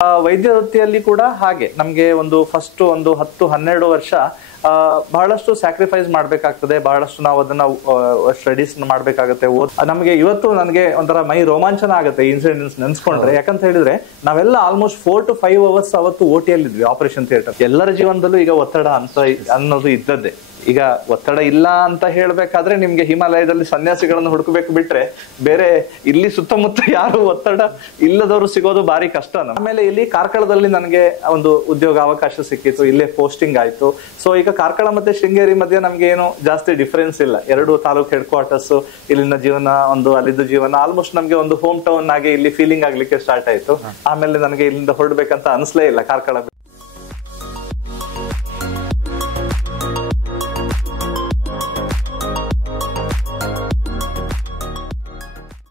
ವೈದ್ಯ ವೃತ್ತಿಯಲ್ಲಿ ಕೂಡ ಹಾಗೆ ನಮ್ಗೆ ಒಂದು ಫಸ್ಟ್ ಒಂದು 10-12 ವರ್ಷ ಬಹಳಷ್ಟು ಸ್ಯಾಕ್ರಿಫೈಸ್ ಮಾಡ್ಬೇಕಾಗ್ತದೆ, ಬಹಳಷ್ಟು ನಾವು ಅದನ್ನ ಸ್ಟಡೀಸ್ ಮಾಡ್ಬೇಕಾಗತ್ತೆ. ನಮಗೆ ಇವತ್ತು ನನಗೆ ಒಂಥರ ಮೈ ರೋಮಾಂಚನ ಆಗುತ್ತೆ ಈ ಇನ್ಸಿಡೆಂಟ್ಸ್ ನೆನ್ಸ್ಕೊಂಡ್ರೆ. ಯಾಕಂತ ಹೇಳಿದ್ರೆ ನಾವೆಲ್ಲ ಆಲ್ಮೋಸ್ಟ್ 4 to 5 hours ಅವತ್ತು OT ಇದ್ವಿ, ಆಪರೇಷನ್ ಥಿಯೇಟರ್. ಎಲ್ಲರ ಜೀವನದಲ್ಲೂ ಈಗ ಒತ್ತಡ ಅನ್ನೋದು ಇದ್ದದ್ದೇ. ಈಗ ಒತ್ತಡ ಇಲ್ಲ ಅಂತ ಹೇಳ್ಬೇಕಾದ್ರೆ ನಿಮ್ಗೆ ಹಿಮಾಲಯದಲ್ಲಿ ಸನ್ಯಾಸಿಗಳನ್ನು ಹುಡುಕಬೇಕು ಬಿಟ್ರೆ ಬೇರೆ ಇಲ್ಲಿ ಸುತ್ತಮುತ್ತ ಯಾರು ಒತ್ತಡ ಇಲ್ಲದವರು ಸಿಗೋದು ಬಾರಿ ಕಷ್ಟ. ಆಮೇಲೆ ಇಲ್ಲಿ ಕಾರ್ಕಳದಲ್ಲಿ ನನಗೆ ಒಂದು ಉದ್ಯೋಗ ಅವಕಾಶ ಸಿಕ್ಕಿತ್ತು, ಇಲ್ಲೇ ಪೋಸ್ಟಿಂಗ್ ಆಯ್ತು. ಸೊ ಈಗ ಕಾರ್ಕಳ ಮತ್ತೆ ಶೃಂಗೇರಿ ಮಧ್ಯೆ ನಮ್ಗೆ ಏನು ಜಾಸ್ತಿ ಡಿಫರೆನ್ಸ್ ಇಲ್ಲ. 2 ತಾಲೂಕ್ ಹೆಡ್ ಕ್ವಾರ್ಟರ್ಸ್, ಇಲ್ಲಿನ ಜೀವನ ಒಂದು ಅಲ್ಲಿದ್ದ ಜೀವನ ಆಲ್ಮೋಸ್ಟ್ ನಮ್ಗೆ ಒಂದು ಹೋಮ್ ಟೌನ್ ಆಗಿ ಇಲ್ಲಿ ಫೀಲಿಂಗ್ ಆಗ್ಲಿಕ್ಕೆ ಸ್ಟಾರ್ಟ್ ಆಯ್ತು. ಆಮೇಲೆ ನನಗೆ ಇಲ್ಲಿಂದ ಹೊರಡ್ಬೇಕಂತ ಅನ್ಸ್ಲೇ ಇಲ್ಲ ಕಾರ್ಕಳ.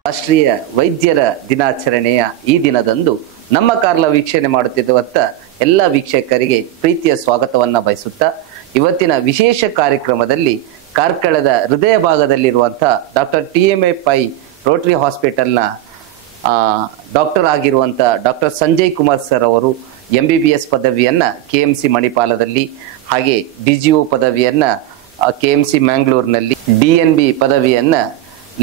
ರಾಷ್ಟ್ರೀಯ ವೈದ್ಯರ ದಿನಾಚರಣೆಯ ಈ ದಿನದಂದು ನಮ್ಮ ಕಾರ್ಲ ವೀಕ್ಷಣೆ ಮಾಡುತ್ತಿರುವಂತ ಎಲ್ಲ ವೀಕ್ಷಕರಿಗೆ ಪ್ರೀತಿಯ ಸ್ವಾಗತವನ್ನ ಬಯಸುತ್ತಾ, ಇವತ್ತಿನ ವಿಶೇಷ ಕಾರ್ಯಕ್ರಮದಲ್ಲಿ ಕಾರ್ಕಳದ ಹೃದಯ ಭಾಗದಲ್ಲಿರುವಂತಹ ಡಾಕ್ಟರ್ TMA ಪೈ ರೋಟರಿ ಹಾಸ್ಪಿಟಲ್ನ ಡಾಕ್ಟರ್ ಆಗಿರುವಂತ ಡಾಕ್ಟರ್ ಸಂಜಯ್ ಕುಮಾರ್ ಸರ್ ಅವರು MBBS ಪದವಿಯನ್ನ KMC ಮಣಿಪಾಲದಲ್ಲಿ, ಹಾಗೆ DGO ಪದವಿಯನ್ನ KMC ಮ್ಯಾಂಗ್ಳೂರ್ನಲ್ಲಿ, DNB ಪದವಿಯನ್ನ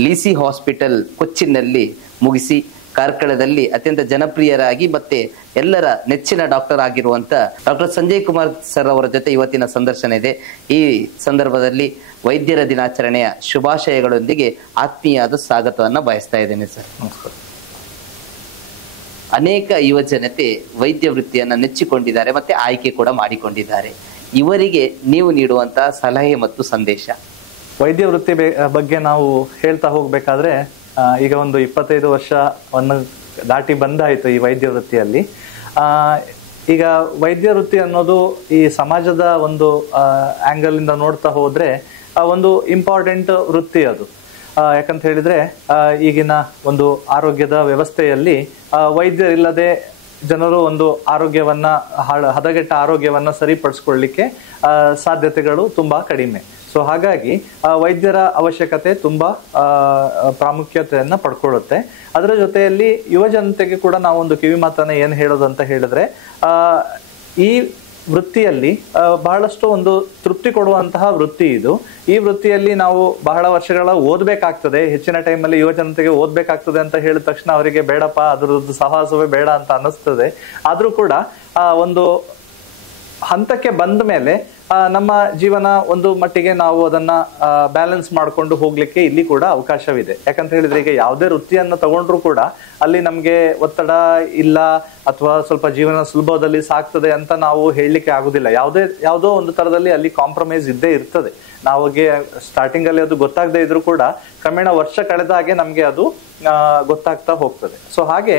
ಲೀಸಿ ಹಾಸ್ಪಿಟಲ್ ಕೊಚ್ಚಿನಲ್ಲಿ ಮುಗಿಸಿ ಕಾರ್ಕಳದಲ್ಲಿ ಅತ್ಯಂತ ಜನಪ್ರಿಯರಾಗಿ ಮತ್ತೆ ಎಲ್ಲರ ನೆಚ್ಚಿನ ಡಾಕ್ಟರ್ ಆಗಿರುವಂತ ಡಾಕ್ಟರ್ ಸಂಜಯ್ ಕುಮಾರ್ ಸರ್ ಅವರ ಜೊತೆ ಇವತ್ತಿನ ಸಂದರ್ಶನ ಇದೆ. ಈ ಸಂದರ್ಭದಲ್ಲಿ ವೈದ್ಯರ ದಿನಾಚರಣೆಯ ಶುಭಾಶಯಗಳೊಂದಿಗೆ ಆತ್ಮೀಯವಾದ ಸ್ವಾಗತವನ್ನ ಬಯಸ್ತಾ ಇದ್ದೇನೆ ಸರ್. ನಮಸ್ಕಾರ. ಅನೇಕ ಯುವ ಜನತೆ ವೈದ್ಯ ವೃತ್ತಿಯನ್ನ ನೆಚ್ಚಿಕೊಂಡಿದ್ದಾರೆ ಮತ್ತೆ ಆಯ್ಕೆ ಕೂಡ ಮಾಡಿಕೊಂಡಿದ್ದಾರೆ. ಇವರಿಗೆ ನೀವು ನೀಡುವಂತಹ ಸಲಹೆ ಮತ್ತು ಸಂದೇಶ? ವೈದ್ಯ ವೃತ್ತಿ ಬಗ್ಗೆ ನಾವು ಹೇಳ್ತಾ ಹೋಗ್ಬೇಕಾದ್ರೆ ಈಗ ಒಂದು 25 ವರ್ಷವನ್ನು ದಾಟಿ ಬಂದಾಯ್ತು ಈ ವೈದ್ಯ ವೃತ್ತಿಯಲ್ಲಿ. ಈಗ ವೈದ್ಯ ವೃತ್ತಿ ಅನ್ನೋದು ಈ ಸಮಾಜದ ಒಂದು ಆಂಗಲ್ ಇಂದ ನೋಡ್ತಾ ಹೋದ್ರೆ ಒಂದು ಇಂಪಾರ್ಟೆಂಟ್ ವೃತ್ತಿ ಅದು. ಯಾಕಂತ ಹೇಳಿದ್ರೆ ಈಗಿನ ಒಂದು ಆರೋಗ್ಯದ ವ್ಯವಸ್ಥೆಯಲ್ಲಿ ವೈದ್ಯರಿಲ್ಲದೆ ಜನರು ಒಂದು ಆರೋಗ್ಯವನ್ನ ಹದಗೆಟ್ಟ ಆರೋಗ್ಯವನ್ನ ಸರಿಪಡಿಸ್ಕೊಳ್ಳಿಕ್ಕೆ ಸಾಧ್ಯತೆಗಳು ತುಂಬಾ ಕಡಿಮೆ. ಸೊ ಹಾಗಾಗಿ ವೈದ್ಯರ ಅವಶ್ಯಕತೆ ತುಂಬಾ ಪ್ರಾಮುಖ್ಯತೆಯನ್ನ ಪಡ್ಕೊಳ್ಳುತ್ತೆ. ಅದರ ಜೊತೆಯಲ್ಲಿ ಯುವ ಜನತೆಗೆ ಕೂಡ ನಾವು ಒಂದು ಕಿವಿ ಮಾತನ್ನ ಏನ್ ಹೇಳೋದು ಅಂತ ಹೇಳಿದ್ರೆ, ಈ ವೃತ್ತಿಯಲ್ಲಿ ಬಹಳಷ್ಟು ಒಂದು ತೃಪ್ತಿ ಕೊಡುವಂತಹ ವೃತ್ತಿ ಇದು. ಈ ವೃತ್ತಿಯಲ್ಲಿ ನಾವು ಬಹಳ ವರ್ಷಗಳ ಓದ್ಬೇಕಾಗ್ತದೆ. ಹೆಚ್ಚಿನ ಟೈಮಲ್ಲಿ ಯುವ ಜನತೆಗೆ ಓದ್ಬೇಕಾಗ್ತದೆ ಅಂತ ಹೇಳಿದ ತಕ್ಷಣ ಅವರಿಗೆ ಬೇಡಪ್ಪ ಅದ್ರದ್ದು ಸಹವಾಸವೇ ಬೇಡ ಅಂತ ಅನ್ನಿಸ್ತದೆ. ಆದ್ರೂ ಕೂಡ ಒಂದು ಹಂತಕ್ಕೆ ಬಂದ ಮೇಲೆ ನಮ್ಮ ಜೀವನ ಒಂದು ಮಟ್ಟಿಗೆ ನಾವು ಅದನ್ನ ಬ್ಯಾಲೆನ್ಸ್ ಮಾಡ್ಕೊಂಡು ಹೋಗ್ಲಿಕ್ಕೆ ಇಲ್ಲಿ ಕೂಡ ಅವಕಾಶವಿದೆ. ಯಾಕಂತ ಹೇಳಿದ್ರೆ ಈಗ ಯಾವುದೇ ವೃತ್ತಿಯನ್ನ ತಗೊಂಡ್ರು ಕೂಡ ಅಲ್ಲಿ ನಮ್ಗೆ ಒತ್ತಡ ಇಲ್ಲ ಅಥವಾ ಸ್ವಲ್ಪ ಜೀವನ ಸುಲಭದಲ್ಲಿ ಸಾಕ್ತದೆ ಅಂತ ನಾವು ಹೇಳಲಿಕ್ಕೆ ಆಗುದಿಲ್ಲ. ಯಾವುದೋ ಒಂದು ತರದಲ್ಲಿ ಅಲ್ಲಿ ಕಾಂಪ್ರಮೈಸ್ ಇದ್ದೇ ಇರ್ತದೆ. ನಾವಿಗೆ ಸ್ಟಾರ್ಟಿಂಗ್ ಅಲ್ಲಿ ಅದು ಗೊತ್ತಾಗದೇ ಇದ್ರು ಕೂಡ ಕ್ರಮೇಣ ವರ್ಷ ಕಳೆದ ಹಾಗೆ ನಮ್ಗೆ ಅದು ಗೊತ್ತಾಗ್ತಾ ಹೋಗ್ತದೆ. ಸೊ ಹಾಗೆ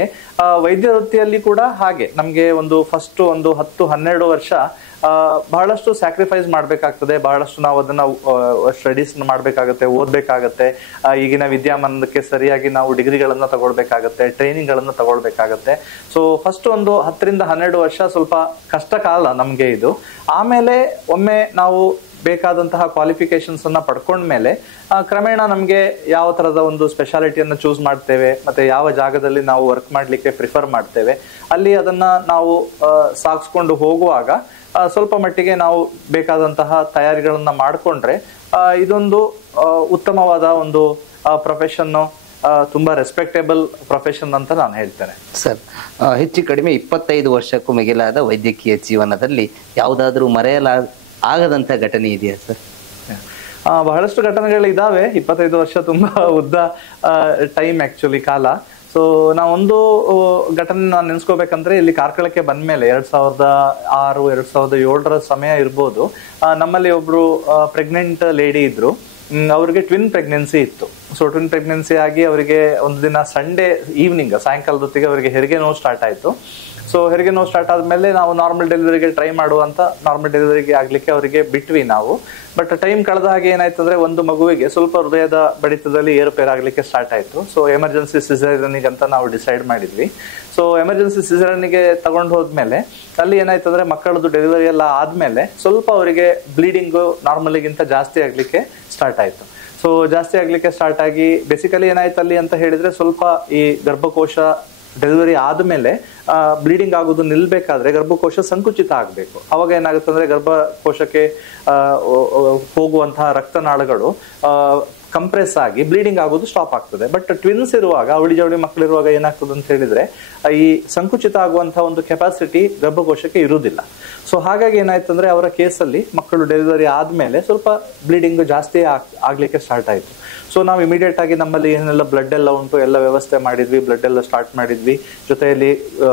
ವೈದ್ಯ ವೃತ್ತಿಯಲ್ಲಿ ಕೂಡ ಹಾಗೆ ನಮ್ಗೆ ಒಂದು ಫಸ್ಟ್ ಒಂದು 10-12 ವರ್ಷ ಬಹಳಷ್ಟು ಸ್ಯಾಕ್ರಿಫೈಸ್ ಮಾಡ್ಬೇಕಾಗ್ತದೆ, ಬಹಳಷ್ಟು ನಾವು ಅದನ್ನ ಸ್ಟಡೀಸ್ ಮಾಡ್ಬೇಕಾಗತ್ತೆ, ಓದ್ಬೇಕಾಗತ್ತೆ. ಈಗಿನ ವಿದ್ಯಮಾನಕ್ಕೆ ಸರಿಯಾಗಿ ನಾವು ಡಿಗ್ರಿಗಳನ್ನ ತಗೊಳ್ಬೇಕಾಗತ್ತೆ, ಟ್ರೈನಿಂಗ್ ಗಳನ್ನ ತಗೊಳ್ಬೇಕಾಗತ್ತೆ. ಸೊ ಫಸ್ಟ್ ಒಂದು 10-12 ವರ್ಷ ಸ್ವಲ್ಪ ಕಷ್ಟ ಕಾಲ ನಮ್ಗೆ ಇದು. ಆಮೇಲೆ ಒಮ್ಮೆ ನಾವು ಬೇಕಾದಂತಹ ಕ್ವಾಲಿಫಿಕೇಶನ್ಸ್ ಅನ್ನ ಪಡ್ಕೊಂಡ್ಮೇಲೆ ಕ್ರಮೇಣ ನಮ್ಗೆ ಯಾವ ತರದ ಒಂದು ಸ್ಪೆಷಾಲಿಟಿಯನ್ನ ಚೂಸ್ ಮಾಡ್ತೇವೆ ಮತ್ತೆ ಯಾವ ಜಾಗದಲ್ಲಿ ನಾವು ವರ್ಕ್ ಮಾಡ್ಲಿಕ್ಕೆ ಪ್ರಿಫರ್ ಮಾಡ್ತೇವೆ, ಅಲ್ಲಿ ಅದನ್ನ ನಾವು ಸಾಗಿಸ್ಕೊಂಡು ಹೋಗುವಾಗ ಸ್ವಲ್ಪ ಮಟ್ಟಿಗೆ ನಾವು ಬೇಕಾದಂತಹ ತಯಾರಿಗಳನ್ನ ಮಾಡ್ಕೊಂಡ್ರೆ ಇದೊಂದು ಉತ್ತಮವಾದ ಒಂದು ಪ್ರೊಫೆಷನ್, ತುಂಬಾ ರೆಸ್ಪೆಕ್ಟೇಬಲ್ ಪ್ರೊಫೆಷನ್ ಅಂತ ನಾನು ಹೇಳ್ತೇನೆ ಸರ್. ಹೆಚ್ಚು ಕಡಿಮೆ 25 ವರ್ಷಕ್ಕೂ ಮಿಗಿಲಾದ ವೈದ್ಯಕೀಯ ಜೀವನದಲ್ಲಿ ಯಾವುದಾದ್ರೂ ಆಗದಂತ ಘಟನೆ ಇದೆಯಾ ಸರ್? ಬಹಳಷ್ಟು ಘಟನೆಗಳು ಇದಾವೆ. 25 ವರ್ಷ ತುಂಬಾ ಉದ್ದ ಟೈಮ್ ಆಕ್ಚುಲಿ ಕಾಲ. ಸೊ ನಾವೊಂದು ಘಟನೆ ನಾನು ನೆನ್ಸ್ಕೋಬೇಕಂದ್ರೆ ಇಲ್ಲಿ ಕಾರ್ಕಳಕ್ಕೆ ಬಂದ್ಮೇಲೆ 2006-2007 ಸಮಯ ಇರ್ಬೋದು. ನಮ್ಮಲ್ಲಿ ಒಬ್ರು ಪ್ರೆಗ್ನೆಂಟ್ ಲೇಡಿ ಇದ್ರು. ಅವ್ರಿಗೆ ಟ್ವಿನ್ ಪ್ರೆಗ್ನೆನ್ಸಿ ಇತ್ತು. ಸೊ ಟ್ವಿನ್ ಪ್ರೆಗ್ನೆನ್ಸಿ ಆಗಿ ಅವರಿಗೆ ಒಂದು ದಿನ ಸಂಡೇ ಈವ್ನಿಂಗ್ ಸಾಯಂಕಾಲದ ಹೊತ್ತಿಗೆ ಅವರಿಗೆ ಹೆರಿಗೆ ನೋವು ಸ್ಟಾರ್ಟ್ ಆಯ್ತು. ಸೊ ಹೆರಿಗೆ ನೋವು ಸ್ಟಾರ್ಟ್ ಆದ್ಮೇಲೆ ನಾವು ನಾರ್ಮಲ್ ಡೆಲಿವರಿಗೆ ಟ್ರೈ ಮಾಡುವಂತ ನಾರ್ಮಲ್ ಡೆಲಿವರಿಗೆ ಆಗ್ಲಿಕ್ಕೆ ಅವರಿಗೆ ಬಿಟ್ವಿ ನಾವು. ಬಟ್ ಟೈಮ್ ಕಳೆದ ಹಾಗೆ ಏನಾಯ್ತು ಅಂದ್ರೆ ಒಂದು ಮಗುವಿಗೆ ಸ್ವಲ್ಪ ಹೃದಯದ ಬಡಿತದಲ್ಲಿ ಏರುಪೇರು ಆಗ್ಲಿಕ್ಕೆ ಸ್ಟಾರ್ಟ್ ಆಯ್ತು. ಸೊ ಎಮರ್ಜೆನ್ಸಿ ಸಿಸೇರಿಯನ್ಗೆ ಅಂತ ನಾವು ಡಿಸೈಡ್ ಮಾಡಿದ್ವಿ. ಸೊ ಎಮರ್ಜೆನ್ಸಿ ಸಿಸೇರಿಯನ್ಗೆ ತಗೊಂಡು ಹೋದ್ಮೇಲೆ ಅಲ್ಲಿ ಏನಾಯ್ತು ಅಂದ್ರೆ ಮಕ್ಕಳದ್ದು ಡೆಲಿವರಿ ಎಲ್ಲ ಆದ್ಮೇಲೆ ಸ್ವಲ್ಪ ಅವರಿಗೆ ಬ್ಲೀಡಿಂಗು ನಾರ್ಮಲಿಗಿಂತ ಜಾಸ್ತಿ ಆಗ್ಲಿಕ್ಕೆ ಸ್ಟಾರ್ಟ್ ಆಯ್ತು. ಸೊ ಜಾಸ್ತಿ ಆಗ್ಲಿಕ್ಕೆ ಸ್ಟಾರ್ಟ್ ಆಗಿ ಬೇಸಿಕಲಿ ಏನಾಯ್ತು ಅಲ್ಲಿ ಅಂತ ಹೇಳಿದ್ರೆ ಸ್ವಲ್ಪ ಈ ಗರ್ಭಕೋಶ ಡೆಲಿವರಿ ಆದ್ಮೇಲೆ ಬ್ಲೀಡಿಂಗ್ ಆಗೋದು ನಿಲ್ಬೇಕಾದ್ರೆ ಗರ್ಭಕೋಶ ಸಂಕುಚಿತ ಆಗಬೇಕು. ಅವಾಗ ಏನಾಗುತ್ತೆ ಅಂದ್ರೆ ಗರ್ಭಕೋಶಕ್ಕೆ ಹೋಗುವಂತಹ ರಕ್ತನಾಳಗಳು ಕಂಪ್ರೆಸ್ ಆಗಿ ಬ್ಲೀಡಿಂಗ್ ಆಗೋದು ಸ್ಟಾಪ್ ಆಗ್ತದೆ. ಬಟ್ ಟ್ವಿನ್ಸ್ ಇರುವಾಗ, ಅವಳಿ ಜವಳಿ ಮಕ್ಕಳಿರುವಾಗ ಏನಾಗ್ತದೆ ಅಂತ ಹೇಳಿದ್ರೆ ಈ ಸಂಕುಚಿತ ಆಗುವಂತಹ ಒಂದು ಕೆಪಾಸಿಟಿ ಗರ್ಭಕೋಶಕ್ಕೆ ಇರುವುದಿಲ್ಲ. ಸೊ ಹಾಗಾಗಿ ಏನಾಯ್ತು ಅಂದ್ರೆ ಅವರ ಕೇಸಲ್ಲಿ ಮಕ್ಕಳು ಡೆಲಿವರಿ ಆದ್ಮೇಲೆ ಸ್ವಲ್ಪ ಬ್ಲೀಡಿಂಗ್ ಜಾಸ್ತಿ ಆಗ್ಲಿಕ್ಕೆ ಸ್ಟಾರ್ಟ್ ಆಯ್ತು. ಸೊ ನಾವು ಇಮಿಡಿಯೇಟ್ ಆಗಿ ನಮ್ಮಲ್ಲಿ ಏನೆಲ್ಲ ಬ್ಲಡ್ ಎಲ್ಲ ಉಂಟು ಎಲ್ಲ ವ್ಯವಸ್ಥೆ ಮಾಡಿದ್ವಿ, ಬ್ಲಡ್ ಎಲ್ಲ ಸ್ಟಾರ್ಟ್ ಮಾಡಿದ್ವಿ. ಜೊತೆಯಲ್ಲಿ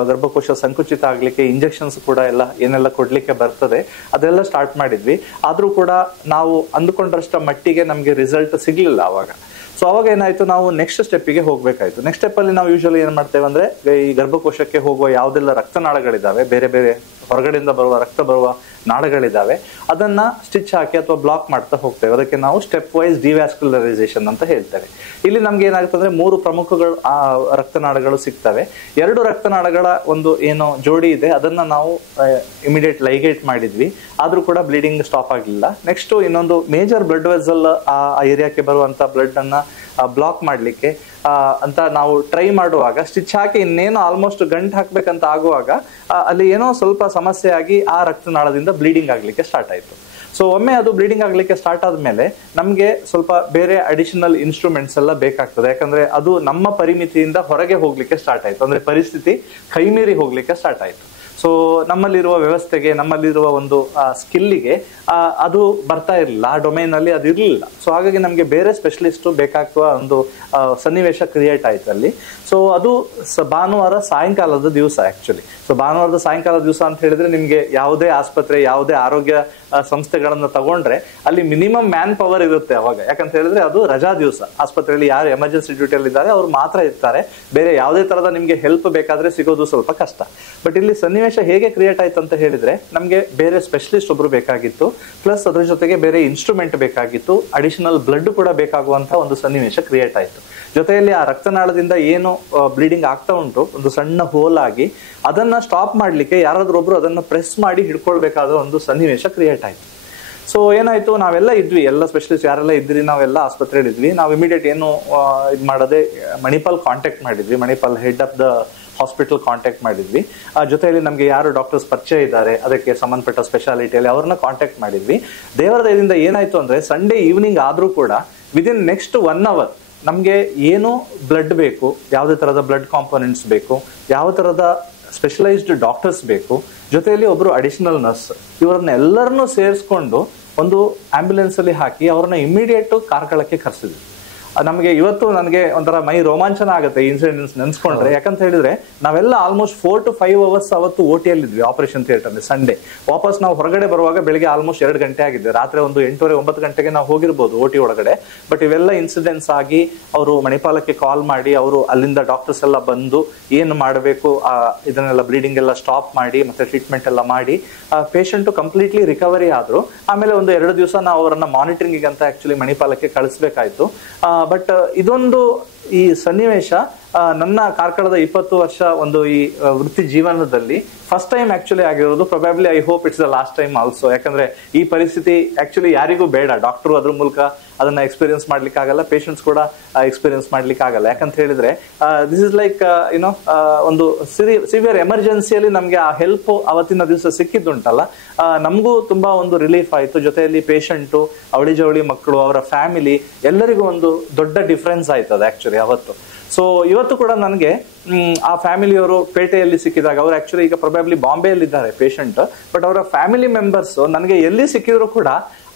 ಗರ್ಭಕೋಶ ಸಂಕುಚಿತ ಆಗ್ಲಿಕ್ಕೆ ಇಂಜೆಕ್ಷನ್ಸ್ ಕೂಡ ಎಲ್ಲ ಏನೆಲ್ಲ ಕೊಡ್ಲಿಕ್ಕೆ ಬರ್ತದೆ ಅದೆಲ್ಲ ಸ್ಟಾರ್ಟ್ ಮಾಡಿದ್ವಿ. ಆದ್ರೂ ಕೂಡ ನಾವು ಅಂದುಕೊಂಡ್ರಷ್ಟ ಮಟ್ಟಿಗೆ ನಮ್ಗೆ ರಿಸಲ್ಟ್ ಸಿಗ್ಲಿಲ್ಲ ಅವಾಗ. ಸೊ ಅವಾಗ ಏನಾಯ್ತು, ನಾವು ನೆಕ್ಸ್ಟ್ ಸ್ಟೆಪ್ಪಿಗೆ ಹೋಗ್ಬೇಕಾಯ್ತು. ನೆಕ್ಸ್ಟ್ ಸ್ಟೆಪ್ ಅಲ್ಲಿ ನಾವು ಯೂಶಲಿ ಏನ್ ಮಾಡ್ತೇವೆ ಅಂದ್ರೆ ಈ ಗರ್ಭಕೋಶಕ್ಕೆ ಹೋಗುವ ಯಾವ್ದೆಲ್ಲ ರಕ್ತನಾಳಗಳಿದಾವೆ, ಬೇರೆ ಬೇರೆ ಹೊರಗಡೆಯಿಂದ ಬರುವ ರಕ್ತ ಬರುವ ನಾಳಗಳಿದಾವೆ, ಅದನ್ನ ಸ್ಟಿಚ್ ಹಾಕಿ ಅಥವಾ ಬ್ಲಾಕ್ ಮಾಡ್ತಾ ಹೋಗ್ತೇವೆ. ಅದಕ್ಕೆ ನಾವು ಸ್ಟೆಪ್ ವೈಸ್ ಡಿವ್ಯಾಸ್ಕ್ಯುಲರೈಸೇಷನ್ ಅಂತ ಹೇಳ್ತೇವೆ. ಇಲ್ಲಿ ನಮ್ಗೆ ಏನಾಗುತ್ತೆ ಅಂದ್ರೆ 3 ಪ್ರಮುಖಗಳು ರಕ್ತನಾಳಗಳು ಸಿಗ್ತವೆ. 2 ರಕ್ತನಾಳಗಳ ಒಂದು ಏನೋ ಜೋಡಿ ಇದೆ, ಅದನ್ನ ನಾವು ಇಮಿಡಿಯೇಟ್ ಲೈಗೇಟ್ ಮಾಡಿದ್ವಿ. ಆದ್ರೂ ಕೂಡ ಬ್ಲೀಡಿಂಗ್ ಸ್ಟಾಪ್ ಆಗ್ಲಿಲ್ಲ. ನೆಕ್ಸ್ಟ್ ಇನ್ನೊಂದು ಮೇಜರ್ ಬ್ಲಡ್ ವೆಸಲ್ ಆ ಏರಿಯಾಕ್ಕೆ ಬರುವಂತ ಬ್ಲಡ್ ಅನ್ನ ಬ್ಲಾಕ್ ಮಾಡ್ಲಿಕ್ಕೆ ಅಂತ ನಾವು ಟ್ರೈ ಮಾಡುವಾಗ ಸ್ಟಿಚ್ ಹಾಕಿ ಇನ್ನೇನು ಆಲ್ಮೋಸ್ಟ್ ಗಂಟು ಹಾಕ್ಬೇಕಂತ ಆಗುವಾಗ ಅಲ್ಲಿ ಏನೋ ಸ್ವಲ್ಪ ಸಮಸ್ಯೆ ಆಗಿ ಆ ರಕ್ತನಾಳದಿಂದ ಬ್ಲೀಡಿಂಗ್ ಆಗ್ಲಿಕ್ಕೆ ಸ್ಟಾರ್ಟ್ ಆಯ್ತು. ಸೊ ಒಮ್ಮೆ ಅದು ಬ್ಲೀಡಿಂಗ್ ಆಗ್ಲಿಕ್ಕೆ ಸ್ಟಾರ್ಟ್ ಆದ್ಮೇಲೆ ನಮ್ಗೆ ಸ್ವಲ್ಪ ಬೇರೆ ಅಡಿಷನಲ್ ಇನ್ಸ್ಟ್ರೂಮೆಂಟ್ಸ್ ಎಲ್ಲ ಬೇಕಾಗ್ತದೆ. ಯಾಕಂದ್ರೆ ಅದು ನಮ್ಮ ಪರಿಮಿತಿಯಿಂದ ಹೊರಗೆ ಹೋಗ್ಲಿಕ್ಕೆ ಸ್ಟಾರ್ಟ್ ಆಯ್ತು, ಅಂದ್ರೆ ಪರಿಸ್ಥಿತಿ ಕೈಮೀರಿ ಹೋಗ್ಲಿಕ್ಕೆ ಸ್ಟಾರ್ಟ್ ಆಯ್ತು. ಸೊ ನಮ್ಮಲ್ಲಿರುವ ವ್ಯವಸ್ಥೆಗೆ, ನಮ್ಮಲ್ಲಿರುವ ಒಂದು ಸ್ಕಿಲ್ಲಿಗೆ ಅದು ಬರ್ತಾ ಇರಲಿಲ್ಲ, ಆ ಡೊಮೈನ್ ಅಲ್ಲಿ ಅದು ಇರಲಿಲ್ಲ. ಸೊ ಹಾಗಾಗಿ ನಮ್ಗೆ ಬೇರೆ ಸ್ಪೆಷಲಿಸ್ಟ್ ಬೇಕಾಗುವ ಒಂದು ಸನ್ನಿವೇಶ ಕ್ರಿಯೇಟ್ ಆಯ್ತು ಅಲ್ಲಿ. ಸೊ ಅದು ಭಾನುವಾರ ಸಾಯಂಕಾಲದ ದಿವಸ ಆಕ್ಚುಲಿ. ಸೊ ಭಾನುವಾರದ ಸಾಯಂಕಾಲದ ದಿವಸ ಅಂತ ಹೇಳಿದ್ರೆ ನಿಮ್ಗೆ ಯಾವುದೇ ಆಸ್ಪತ್ರೆ, ಯಾವುದೇ ಆರೋಗ್ಯ ಸಂಸ್ಥೆಗಳನ್ನ ತಗೊಂಡ್ರೆ ಅಲ್ಲಿ ಮಿನಿಮಮ್ ಮ್ಯಾನ್ ಪವರ್ ಇರುತ್ತೆ ಅವಾಗ. ಯಾಕಂತ ಹೇಳಿದ್ರೆ ಅದು ರಜಾ ದಿವಸ, ಆಸ್ಪತ್ರೆಯಲ್ಲಿ ಯಾರು ಎಮರ್ಜೆನ್ಸಿ ಡ್ಯೂಟಿಯಲ್ಲಿ ಇದ್ದಾರೆ ಅವ್ರು ಮಾತ್ರ ಇರ್ತಾರೆ. ಬೇರೆ ಯಾವುದೇ ತರದ ನಿಮ್ಗೆ ಹೆಲ್ಪ್ ಬೇಕಾದ್ರೆ ಸಿಗೋದು ಸ್ವಲ್ಪ ಕಷ್ಟ. ಬಟ್ ಇಲ್ಲಿ ಸನ್ನಿವೇಶ ಹೇಗೆ ಕ್ರಿಯೇಟ್ ಆಯ್ತು ಅಂತ ಹೇಳಿದ್ರೆ ನಮ್ಗೆ ಬೇರೆ ಸ್ಪೆಷಲಿಸ್ಟ್ ಒಬ್ರು ಬೇಕಾಗಿತ್ತು, ಪ್ಲಸ್ ಅದ್ರ ಜೊತೆಗೆ ಬೇರೆ ಇನ್ಸ್ಟ್ರೂಮೆಂಟ್ ಬೇಕಾಗಿತ್ತು, ಅಡಿಷನಲ್ ಬ್ಲಡ್ ಕೂಡ ಬೇಕಾಗುವಂತ ಒಂದು ಸನ್ನಿವೇಶ ಕ್ರಿಯೇಟ್ ಆಯ್ತು. ಜೊತೆಯಲ್ಲಿ ಆ ರಕ್ತನಾಳದಿಂದ ಏನು ಬ್ಲೀಡಿಂಗ್ ಆಗ್ತಾ ಉಂಟು, ಒಂದು ಸಣ್ಣ ಹೋಲ್ ಆಗಿ ಅದನ್ನ ಸ್ಟಾಪ್ ಮಾಡ್ಲಿಕ್ಕೆ ಯಾರಾದ್ರೂ ಒಬ್ರು ಅದನ್ನ ಪ್ರೆಸ್ ಮಾಡಿ ಹಿಡ್ಕೊಳ್ಬೇಕಾದ ಒಂದು ಸನ್ನಿವೇಶ ಕ್ರಿಯೇಟ್ ಆಯ್ತು. ಸೊ ಏನಾಯ್ತು, ನಾವೆಲ್ಲ ಇದ್ವಿ, ಎಲ್ಲ ಸ್ಪೆಷಲಿಸ್ಟ್ ಯಾರೆಲ್ಲ ಇದ್ರಿ ನಾವೆಲ್ಲ ಆಸ್ಪತ್ರೆಯಲ್ಲಿ ಇದ್ವಿ. ನಾವು ಇಮಿಡಿಯೇಟ್ ಏನು ಇದು ಮಾಡದೆ ಮಣಿಪಾಲ್ ಕಾಂಟ್ಯಾಕ್ಟ್ ಮಾಡಿದ್ವಿ, Manipal head of the hospital contact ಮಾಡಿದ್ವಿ. ಜೊತೆಯಲ್ಲಿ ನಮ್ಗೆ ಯಾರು ಡಾಕ್ಟರ್ಸ್ ಪರಿಚಯ ಇದ್ದಾರೆ ಅದಕ್ಕೆ ಸಂಬಂಧಪಟ್ಟ ಸ್ಪೆಷಾಲಿಟಿಯಲ್ಲಿ ಅವ್ರನ್ನ ಕಾಂಟ್ಯಾಕ್ಟ್ ಮಾಡಿದ್ವಿ. ದೇವರ ದಯದಿಂದ ಏನಾಯ್ತು ಅಂದ್ರೆ ಸಂಡೇ ಈವ್ನಿಂಗ್ ಆದ್ರೂ ಕೂಡ ವಿದಿನ್ ನೆಕ್ಸ್ಟ್ 1 hour ನಮ್ಗೆ ಏನು ಬ್ಲಡ್ ಬೇಕು, ಯಾವುದೇ ತರದ ಬ್ಲಡ್ ಕಾಂಪೋನೆಂಟ್ಸ್ ಬೇಕು, ಯಾವ ತರದ ಸ್ಪೆಷಲೈಸ್ಡ್ ಡಾಕ್ಟರ್ಸ್ ಬೇಕು, ಜೊತೆಯಲ್ಲಿ ಒಬ್ರು ಅಡಿಷನಲ್ ನರ್ಸ್, ಇವರನ್ನ ಎಲ್ಲರನ್ನೂ ಸೇರಿಸ್ಕೊಂಡು ಒಂದು ಆಂಬ್ಯುಲೆನ್ಸ್ ಅಲ್ಲಿ ಹಾಕಿ ಅವ್ರನ್ನ ಇಮಿಡಿಯೇಟ್ ಕಾರ್ಕಳಕ್ಕೆ ಕರೆಸಿದ್ವಿ. ನಮಗೆ ಇವತ್ತು ನನಗೆ ಒಂಥರ ಮೈ ರೋಮಾಂಚನ ಆಗುತ್ತೆ ಈ ಇನ್ಸಿಡೆಂಟ್ಸ್ ನೆನ್ಸ್ಕೊಂಡ್ರೆ. ಯಾಕಂತ ಹೇಳಿದ್ರೆ ನಾವೆಲ್ಲ ಆಲ್ಮೋಸ್ಟ್ 4 to 5 hours ಅವತ್ತು OT-ಯಲ್ಲಿ ಇದ್ವಿ, ಆಪರೇಷನ್ ಥಿಯೇಟರ್ ಸಂಡೇ. ವಾಪಸ್ ನಾವು ಹೊರಗಡೆ ಬರುವಾಗ ಬೆಳಿಗ್ಗೆ ಆಲ್ಮೋಸ್ಟ್ 2 ಗಂಟೆ ಆಗಿದ್ದೆ, ರಾತ್ರಿ ಒಂದು 8:30-9 ಗಂಟೆಗೆ ನಾವು ಹೋಗಿರ್ಬೋದು OT ಒಳಗಡೆ. ಬಟ್ ಇವೆಲ್ಲ ಇನ್ಸಿಡೆಂಟ್ಸ್ ಆಗಿ ಅವರು ಮಣಿಪಾಲಕ್ಕೆ ಕಾಲ್ ಮಾಡಿ ಅವರು ಅಲ್ಲಿಂದ ಡಾಕ್ಟರ್ಸ್ ಎಲ್ಲ ಬಂದು ಏನು ಮಾಡಬೇಕು ಇದನ್ನೆಲ್ಲ ಬ್ಲೀಡಿಂಗ್ ಎಲ್ಲ ಸ್ಟಾಪ್ ಮಾಡಿ ಮತ್ತೆ ಟ್ರೀಟ್ಮೆಂಟ್ ಎಲ್ಲ ಮಾಡಿ ಪೇಷಂಟ್ ಕಂಪ್ಲೀಟ್ಲಿ ರಿಕವರಿ ಆದ್ರು. ಆಮೇಲೆ ಒಂದು 2 ದಿವಸ ನಾವು ಅವರನ್ನ ಮಾನಿಟರಿಂಗ್ ಅಂತ ಆಕ್ಚುಲಿ ಮಣಿಪಾಲಕ್ಕೆ ಕಳಿಸ್ಬೇಕಾಯ್ತು. ಬಟ್ ಇದೊಂದು ಈ ಸನ್ನಿವೇಶ ನನ್ನ ಕಾರ್ಕಳದ 20 ವರ್ಷ ಒಂದು ಈ ವೃತ್ತಿ ಜೀವನದಲ್ಲಿ ಫಸ್ಟ್ ಟೈಮ್ ಆಕ್ಚುಲಿ ಆಗಿರೋದು. Probably I hope it's the last time also. ಯಾಕಂದ್ರೆ ಈ ಪರಿಸ್ಥಿತಿ ಆಕ್ಚುಲಿ ಯಾರಿಗೂ ಬೇಡ. ಡಾಕ್ಟರ್ ಅದ್ರ ಮೂಲಕ ಅದನ್ನ ಎಕ್ಸ್ಪೀರಿಯನ್ಸ್ ಮಾಡ್ಲಿಕ್ಕೆ ಆಗಲ್ಲ, ಪೇಷಂಟ್ಸ್ ಕೂಡ ಎಕ್ಸ್ಪೀರಿಯನ್ಸ್ ಮಾಡ್ಲಿಕ್ಕೆ ಆಗಲ್ಲ. ಯಾಕಂತ ಹೇಳಿದ್ರೆ ದಿಸ್ ಇಸ್ ಲೈಕ್ ಒಂದು ಸಿವಿಯರ್ ಎಮರ್ಜೆನ್ಸಿಯಲ್ಲಿ ನಮ್ಗೆ ಆ ಹೆಲ್ಪ್ ಅವತ್ತಿನ ದಿವಸ ಸಿಕ್ಕಿದ್ದುಂಟಲ್ಲ, ನಮಗೂ ತುಂಬಾ ಒಂದು ರಿಲೀಫ್ ಆಯ್ತು. ಜೊತೆಯಲ್ಲಿ ಪೇಷಂಟು, ಅವಳಿ ಜವಳಿ ಮಕ್ಕಳು, ಅವರ ಫ್ಯಾಮಿಲಿ ಎಲ್ಲರಿಗೂ ಒಂದು ದೊಡ್ಡ ಡಿಫ್ರೆನ್ಸ್ ಆಯ್ತದ ಆಕ್ಚುಲಿ ಅವತ್ತು. ಸೊ ಇವತ್ತು ಕೂಡ ನನಗೆ ಆ ಫ್ಯಾಮಿಲಿಯವರು ಪೇಟೆಯಲ್ಲಿ ಸಿಕ್ಕಿದಾಗ, ಅವ್ರು ಆಕ್ಚುಲಿ ಈಗ ಪ್ರೊಬ್ಯಾಬ್ಲಿ ಬಾಂಬೆಯಲ್ಲಿ ಇದ್ದಾರೆ ಪೇಷಂಟ್, ಬಟ್ ಅವರ ಫ್ಯಾಮಿಲಿ ಮೆಂಬರ್ಸ್ ನನಗೆ ಎಲ್ಲಿ ಸಿಕ್ಕಿದ್ರು ಕೂಡ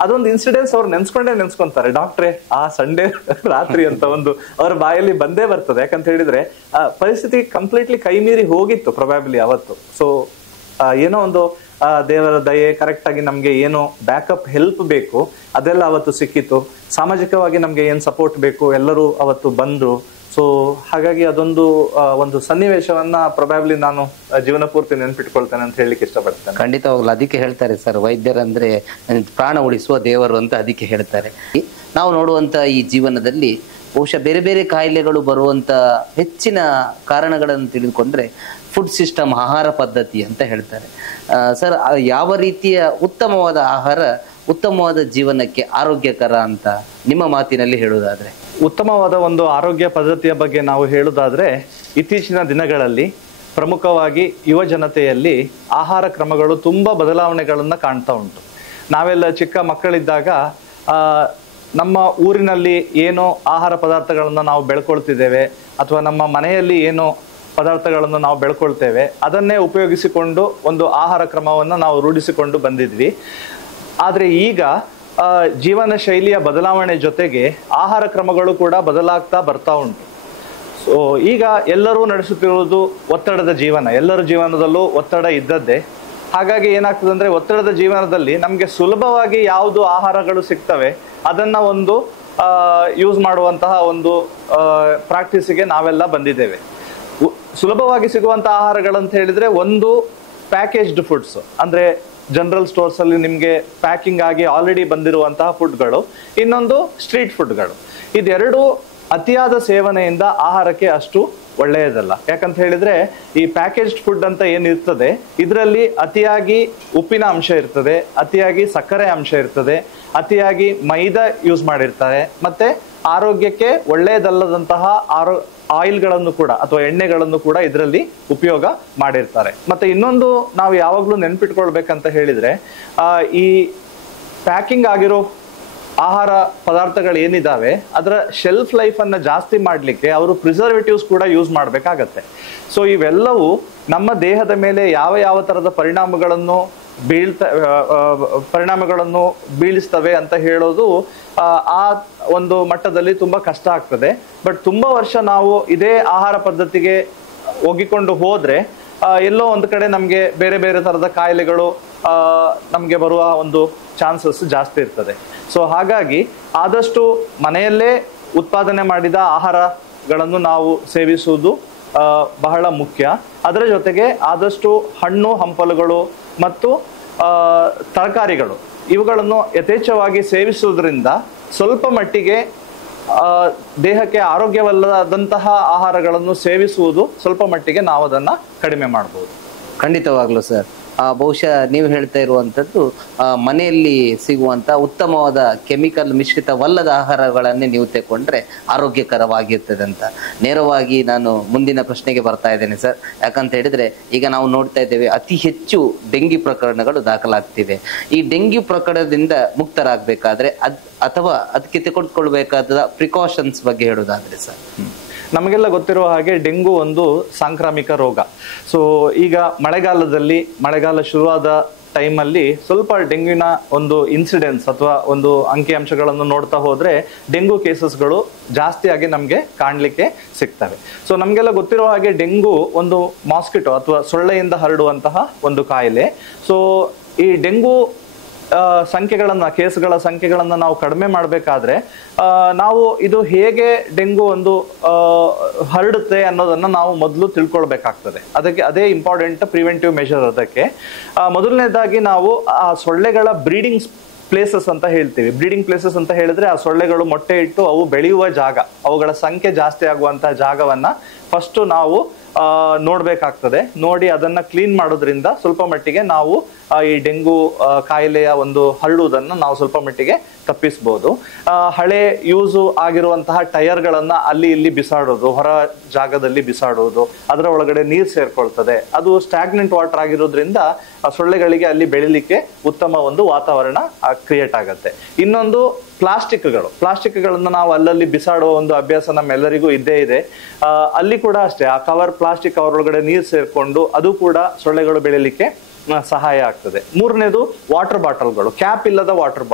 ಅದೊಂದು ಇನ್ಸಿಡೆನ್ಸ್ ಅವ್ರು ನೆನ್ಸ್ಕೊಂತಾರೆ. ಡಾಕ್ಟ್ರೇ ಆ ಸಂಡೇ ರಾತ್ರಿ ಅಂತ ಒಂದು ಅವ್ರ ಬಾಯಲ್ಲಿ ಬಂದೇ ಬರ್ತದೆ. ಯಾಕಂತ ಹೇಳಿದ್ರೆ ಪರಿಸ್ಥಿತಿ ಕಂಪ್ಲೀಟ್ಲಿ ಕೈ ಮೀರಿ ಹೋಗಿತ್ತು ಪ್ರೊಬ್ಯಾಬ್ಲಿ ಅವತ್ತು. ಸೊ ಏನೋ ಒಂದು ದೇವರ ದಯೆ, ಕರೆಕ್ಟ್ ಆಗಿ ನಮ್ಗೆ ಏನು ಬ್ಯಾಕಪ್ ಹೆಲ್ಪ್ ಬೇಕು ಅದೆಲ್ಲ ಅವತ್ತು ಸಿಕ್ಕಿತ್ತು. ಸಾಮಾಜಿಕವಾಗಿ ನಮ್ಗೆ ಏನ್ ಸಪೋರ್ಟ್ ಬೇಕು ಎಲ್ಲರೂ ಅವತ್ತು ಬಂದ್ರು. ಸೊ ಹಾಗಾಗಿ ಅದೊಂದು ಒಂದು ಸನ್ನಿವೇಶವನ್ನ ಪ್ರೊಬ್ಯಾಬ್ಲಿ ನಾನು ಜೀವನ ಪೂರ್ತಿ ನೆನ್ಪಿಟ್ಕೊಳ್ತೇನೆ ಅಂತ ಹೇಳಲಿಕ್ಕೆ ಇಷ್ಟಪಡ್ತೇನೆ. ಖಂಡಿತವಾಗ್ಲು ಅದಕ್ಕೆ ಹೇಳ್ತಾರೆ ಸರ್, ವೈದ್ಯರಂದ್ರೆ ಪ್ರಾಣ ಉಳಿಸುವ ದೇವರು ಅಂತ ಅದಕ್ಕೆ ಹೇಳ್ತಾರೆ. ನಾವು ನೋಡುವಂತ ಈ ಜೀವನದಲ್ಲಿ ಬಹುಶಃ ಬೇರೆ ಬೇರೆ ಕಾಯಿಲೆಗಳು ಬರುವಂತ ಹೆಚ್ಚಿನ ಕಾರಣಗಳನ್ನು ತಿಳಿದುಕೊಂಡ್ರೆ ಫುಡ್ ಸಿಸ್ಟಮ್, ಆಹಾರ ಪದ್ಧತಿ ಅಂತ ಹೇಳ್ತಾರೆ. ಸರ್, ಯಾವ ರೀತಿಯ ಉತ್ತಮವಾದ ಆಹಾರ ಉತ್ತಮವಾದ ಜೀವನಕ್ಕೆ ಆರೋಗ್ಯಕರ ಅಂತ ನಿಮ್ಮ ಮಾತಿನಲ್ಲಿ ಹೇಳುವುದಾದ್ರೆ? ಉತ್ತಮವಾದ ಒಂದು ಆರೋಗ್ಯ ಪದ್ಧತಿಯ ಬಗ್ಗೆ ನಾವು ಹೇಳುವುದಾದ್ರೆ, ಇತ್ತೀಚಿನ ದಿನಗಳಲ್ಲಿ ಪ್ರಮುಖವಾಗಿ ಯುವ ಜನತೆಯಲ್ಲಿ ಆಹಾರ ಕ್ರಮಗಳು ತುಂಬ ಬದಲಾವಣೆಗಳನ್ನು ಕಾಣ್ತಾ ಉಂಟು. ನಾವೆಲ್ಲ ಚಿಕ್ಕ ಮಕ್ಕಳಿದ್ದಾಗ ನಮ್ಮ ಊರಿನಲ್ಲಿ ಏನೋ ಆಹಾರ ಪದಾರ್ಥಗಳನ್ನು ನಾವು ಬೆಳ್ಕೊಳ್ತಿದ್ದೇವೆ ಅಥವಾ ನಮ್ಮ ಮನೆಯಲ್ಲಿ ಏನೋ ಪದಾರ್ಥಗಳನ್ನು ನಾವು ಬೆಳ್ಕೊಳ್ತೇವೆ, ಅದನ್ನೇ ಉಪಯೋಗಿಸಿಕೊಂಡು ಒಂದು ಆಹಾರ ಕ್ರಮವನ್ನು ನಾವು ರೂಢಿಸಿಕೊಂಡು ಬಂದಿದ್ವಿ. ಆದರೆ ಈಗ ಜೀವನ ಶೈಲಿಯ ಬದಲಾವಣೆ ಜೊತೆಗೆ ಆಹಾರ ಕ್ರಮಗಳು ಕೂಡ ಬದಲಾಗ್ತಾ ಬರ್ತಾ ಉಂಟು. ಸೊ ಈಗ ಎಲ್ಲರೂ ನಡೆಸುತ್ತಿರುವುದು ಒತ್ತಡದ ಜೀವನ, ಎಲ್ಲರ ಜೀವನದಲ್ಲೂ ಒತ್ತಡ ಇದ್ದದ್ದೇ. ಹಾಗಾಗಿ ಏನಾಗ್ತದೆ ಅಂದರೆ ಒತ್ತಡದ ಜೀವನದಲ್ಲಿ ನಮಗೆ ಸುಲಭವಾಗಿ ಯಾವುದು ಆಹಾರಗಳು ಸಿಗ್ತವೆ ಅದನ್ನು ಒಂದು ಯೂಸ್ ಮಾಡುವಂತಹ ಒಂದು ಪ್ರಾಕ್ಟೀಸಿಗೆ ನಾವೆಲ್ಲ ಬಂದಿದ್ದೇವೆ. ಸುಲಭವಾಗಿ ಸಿಗುವಂಥ ಆಹಾರಗಳಂತ ಹೇಳಿದರೆ ಒಂದು ಪ್ಯಾಕೇಜ್ಡ್ ಫುಡ್ಸ್, ಅಂದರೆ ಜನರಲ್ ಸ್ಟೋರ್ಸಲ್ಲಿ ನಿಮಗೆ ಪ್ಯಾಕಿಂಗ್ ಆಗಿ ಆಲ್ರೆಡಿ ಬಂದಿರುವಂತಹ ಫುಡ್ಗಳು, ಇನ್ನೊಂದು ಸ್ಟ್ರೀಟ್ ಫುಡ್ಗಳು. ಇದೆರಡು ಅತಿಯಾದ ಸೇವನೆಯಿಂದ ಆಹಾರಕ್ಕೆ ಅಷ್ಟು ಒಳ್ಳೆಯದಲ್ಲ. ಯಾಕಂತ ಹೇಳಿದ್ರೆ ಈ ಪ್ಯಾಕೇಜ್ಡ್ ಫುಡ್ ಅಂತ ಏನಿರ್ತದೆ ಇದರಲ್ಲಿ ಅತಿಯಾಗಿ ಉಪ್ಪಿನ ಅಂಶ ಇರ್ತದೆ, ಅತಿಯಾಗಿ ಸಕ್ಕರೆ ಅಂಶ ಇರ್ತದೆ, ಅತಿಯಾಗಿ ಮೈದಾ ಯೂಸ್ ಮಾಡಿರ್ತಾರೆ, ಮತ್ತೆ ಆರೋಗ್ಯಕ್ಕೆ ಒಳ್ಳೆಯದಲ್ಲದಂತಹ ಆಯಿಲ್ಗಳನ್ನು ಕೂಡ ಅಥವಾ ಎಣ್ಣೆಗಳನ್ನು ಕೂಡ ಇದರಲ್ಲಿ ಉಪಯೋಗ ಮಾಡಿರ್ತಾರೆ. ಮತ್ತೆ ಇನ್ನೊಂದು ನಾವು ಯಾವಾಗಲೂ ನೆನ್ಪಿಟ್ಕೊಳ್ಬೇಕಂತ ಹೇಳಿದ್ರೆ ಈ ಪ್ಯಾಕಿಂಗ್ ಆಗಿರೋ ಆಹಾರ ಪದಾರ್ಥಗಳು ಏನಿದಾವೆ ಅದರ ಶೆಲ್ಫ್ ಲೈಫನ್ನು ಜಾಸ್ತಿ ಮಾಡಲಿಕ್ಕೆ ಅವರು ಪ್ರಿಸರ್ವೇಟಿವ್ಸ್ ಕೂಡ ಯೂಸ್ ಮಾಡಬೇಕಾಗತ್ತೆ. ಸೊ ಇವೆಲ್ಲವೂ ನಮ್ಮ ದೇಹದ ಮೇಲೆ ಯಾವ ಯಾವ ಥರದ ಪರಿಣಾಮಗಳನ್ನು ಬೀಳಿಸ್ತವೆ ಅಂತ ಹೇಳೋದು ಆ ಒಂದು ಮಟ್ಟದಲ್ಲಿ ತುಂಬ ಕಷ್ಟ ಆಗ್ತದೆ. ಬಟ್ ತುಂಬ ವರ್ಷ ನಾವು ಇದೇ ಆಹಾರ ಪದ್ಧತಿಗೆ ಒಗ್ಗಿಕೊಂಡು ಹೋದರೆ ಎಲ್ಲೋ ಒಂದು ಕಡೆ ನಮಗೆ ಬೇರೆ ಬೇರೆ ಥರದ ಕಾಯಿಲೆಗಳು ನಮಗೆ ಬರುವ ಒಂದು ಚಾನ್ಸಸ್ ಜಾಸ್ತಿ ಇರ್ತದೆ. ಸೊ ಹಾಗಾಗಿ ಆದಷ್ಟು ಮನೆಯಲ್ಲೇ ಉತ್ಪಾದನೆ ಮಾಡಿದ ಆಹಾರಗಳನ್ನು ನಾವು ಸೇವಿಸುವುದು ಬಹಳ ಮುಖ್ಯ. ಅದರ ಜೊತೆಗೆ ಆದಷ್ಟು ಹಣ್ಣು ಹಂಪಲುಗಳು ಮತ್ತು ತರಕಾರಿಗಳು ಇವುಗಳನ್ನು ಯಥೇಚ್ಛವಾಗಿ ಸೇವಿಸುವುದರಿಂದ ಸ್ವಲ್ಪ ಮಟ್ಟಿಗೆ ದೇಹಕ್ಕೆ ಆರೋಗ್ಯವಲ್ಲದಂತಹ ಆಹಾರಗಳನ್ನು ಸೇವಿಸುವುದು ಸ್ವಲ್ಪ ಮಟ್ಟಿಗೆ ನಾವು ಅದನ್ನು ಕಡಿಮೆ ಮಾಡಬಹುದು. ಖಂಡಿತವಾಗ್ಲೂ ಸರ್. ಬಹುಶಃ ನೀವು ಹೇಳ್ತಾ ಇರುವಂಥದ್ದು ಮನೆಯಲ್ಲಿ ಸಿಗುವಂಥ ಉತ್ತಮವಾದ ಕೆಮಿಕಲ್ ಮಿಶ್ರಿತವಲ್ಲದ ಆಹಾರಗಳನ್ನೇ ನೀವು ತೆಕೊಂಡ್ರೆ ಆರೋಗ್ಯಕರವಾಗಿರ್ತದೆ ಅಂತ. ನೇರವಾಗಿ ನಾನು ಮುಂದಿನ ಪ್ರಶ್ನೆಗೆ ಬರ್ತಾ ಇದ್ದೇನೆ ಸರ್. ಯಾಕಂತ ಹೇಳಿದ್ರೆ ಈಗ ನಾವು ನೋಡ್ತಾ ಇದ್ದೇವೆ ಅತಿ ಹೆಚ್ಚು ಡೆಂಗ್ಯೂ ಪ್ರಕರಣಗಳು ದಾಖಲಾಗ್ತಿವೆ. ಈ ಡೆಂಗ್ಯೂ ಪ್ರಕರಣದಿಂದ ಮುಕ್ತರಾಗಬೇಕಾದ್ರೆ ಅಥವಾ ಅದಕ್ಕೆ ತೆಗೆದುಕೊಳ್ಬೇಕಾದ ಪ್ರಿಕಾಷನ್ಸ್ ಬಗ್ಗೆ ಹೇಳೋದಾದ್ರೆ ಸರ್. ನಮಗೆಲ್ಲ ಗೊತ್ತಿರುವ ಹಾಗೆ ಡೆಂಗು ಒಂದು ಸಾಂಕ್ರಾಮಿಕ ರೋಗ. ಸೊ ಈಗ ಮಳೆಗಾಲ ಶುರುವಾದ ಟೈಮಲ್ಲಿ ಸ್ವಲ್ಪ ಡೆಂಗ್ಯೂನ ಒಂದು ಇನ್ಸಿಡೆನ್ಸ್ ಅಥವಾ ಒಂದು ಅಂಕಿಅಂಶಗಳನ್ನು ನೋಡ್ತಾ ಹೋದ್ರೆ ಡೆಂಗು ಕೇಸಸ್ಗಳು ಜಾಸ್ತಿಯಾಗಿ ನಮಗೆ ಕಾಣಲಿಕ್ಕೆ ಸಿಗ್ತವೆ. ಸೊ ನಮಗೆಲ್ಲ ಗೊತ್ತಿರೋ ಹಾಗೆ ಡೆಂಗು ಒಂದು ಮಾಸ್ಕಿಟೋ ಅಥವಾ ಸೊಳ್ಳೆಯಿಂದ ಹರಡುವಂತಹ ಒಂದು ಕಾಯಿಲೆ. ಸೊ ಈ ಡೆಂಗು ಕೇಸ್ಗಳ ಸಂಖ್ಯೆಗಳನ್ನು ನಾವು ಕಡಿಮೆ ಮಾಡಬೇಕಾದ್ರೆ ನಾವು ಇದು ಹೇಗೆ ಡೆಂಗು ಒಂದು ಹರಡುತ್ತೆ ಅನ್ನೋದನ್ನು ನಾವು ಮೊದಲು ತಿಳ್ಕೊಳ್ಬೇಕಾಗ್ತದೆ. ಅದೇ ಇಂಪಾರ್ಟೆಂಟ್ ಪ್ರಿವೆಂಟಿವ್ ಮೆಷರ್. ಅದಕ್ಕೆ ಮೊದಲನೇದಾಗಿ ನಾವು ಆ ಸೊಳ್ಳೆಗಳ ಬ್ರೀಡಿಂಗ್ ಪ್ಲೇಸಸ್ ಅಂತ ಹೇಳ್ತೀವಿ. ಬ್ರೀಡಿಂಗ್ ಪ್ಲೇಸಸ್ ಅಂತ ಹೇಳಿದ್ರೆ ಆ ಸೊಳ್ಳೆಗಳು ಮೊಟ್ಟೆ ಇಟ್ಟು ಅವು ಬೆಳೆಯುವ ಜಾಗ, ಅವುಗಳ ಸಂಖ್ಯೆ ಜಾಸ್ತಿ ಆಗುವಂತಹ ಜಾಗವನ್ನ ಫಸ್ಟ್ ನಾವು ನೋಡ್ಬೇಕಾಗ್ತದೆ. ನೋಡಿ ಅದನ್ನ ಕ್ಲೀನ್ ಮಾಡೋದ್ರಿಂದ ಸ್ವಲ್ಪ ಮಟ್ಟಿಗೆ ನಾವು ಈ ಡೆಂಗು ಕಾಯಿಲೆಯ ಒಂದು ಹರಡುವುದನ್ನು ನಾವು ಸ್ವಲ್ಪ ಮಟ್ಟಿಗೆ ತಪ್ಪಿಸಬಹುದು. ಹಳೆ ಯೂಸು ಆಗಿರುವಂತಹ ಟೈರ್ಗಳನ್ನ ಅಲ್ಲಿ ಇಲ್ಲಿ ಬಿಸಾಡೋದು, ಹೊರ ಜಾಗದಲ್ಲಿ ಬಿಸಾಡುವುದು, ಅದರ ಒಳಗಡೆ ನೀರು ಸೇರ್ಕೊಳ್ತದೆ. ಅದು ಸ್ಟಾಗ್ನೆಂಟ್ ವಾಟರ್ ಆಗಿರೋದ್ರಿಂದ ಸೊಳ್ಳೆಗಳಿಗೆ ಅಲ್ಲಿ ಬೆಳಿಲಿಕ್ಕೆ ಉತ್ತಮ ಒಂದು ವಾತಾವರಣ ಕ್ರಿಯೇಟ್ ಆಗತ್ತೆ. ಇನ್ನೊಂದು ಪ್ಲಾಸ್ಟಿಕ್ಗಳನ್ನು ನಾವು ಅಲ್ಲಲ್ಲಿ ಬಿಸಾಡುವ ಒಂದು ಅಭ್ಯಾಸ ನಮ್ಮೆಲ್ಲರಿಗೂ ಇದ್ದೇ ಇದೆ. ಅಲ್ಲಿ ಕೂಡ ಅಷ್ಟೇ ಆ ಪ್ಲಾಸ್ಟಿಕ್ ಕವರ್ ಒಳಗಡೆ ನೀರು ಸೇರ್ಕೊಂಡು ಅದು ಕೂಡ ಸೊಳ್ಳೆಗಳು ಬೆಳಿಲಿಕ್ಕೆ ಸಹಾಯ ಆಗ್ತದೆ. ಮೂರನೇದು ವಾಟರ್ ಬಾಟಲ್ಗಳು, ಕ್ಯಾಪ್ ಇಲ್ಲದ ವಾಟರ್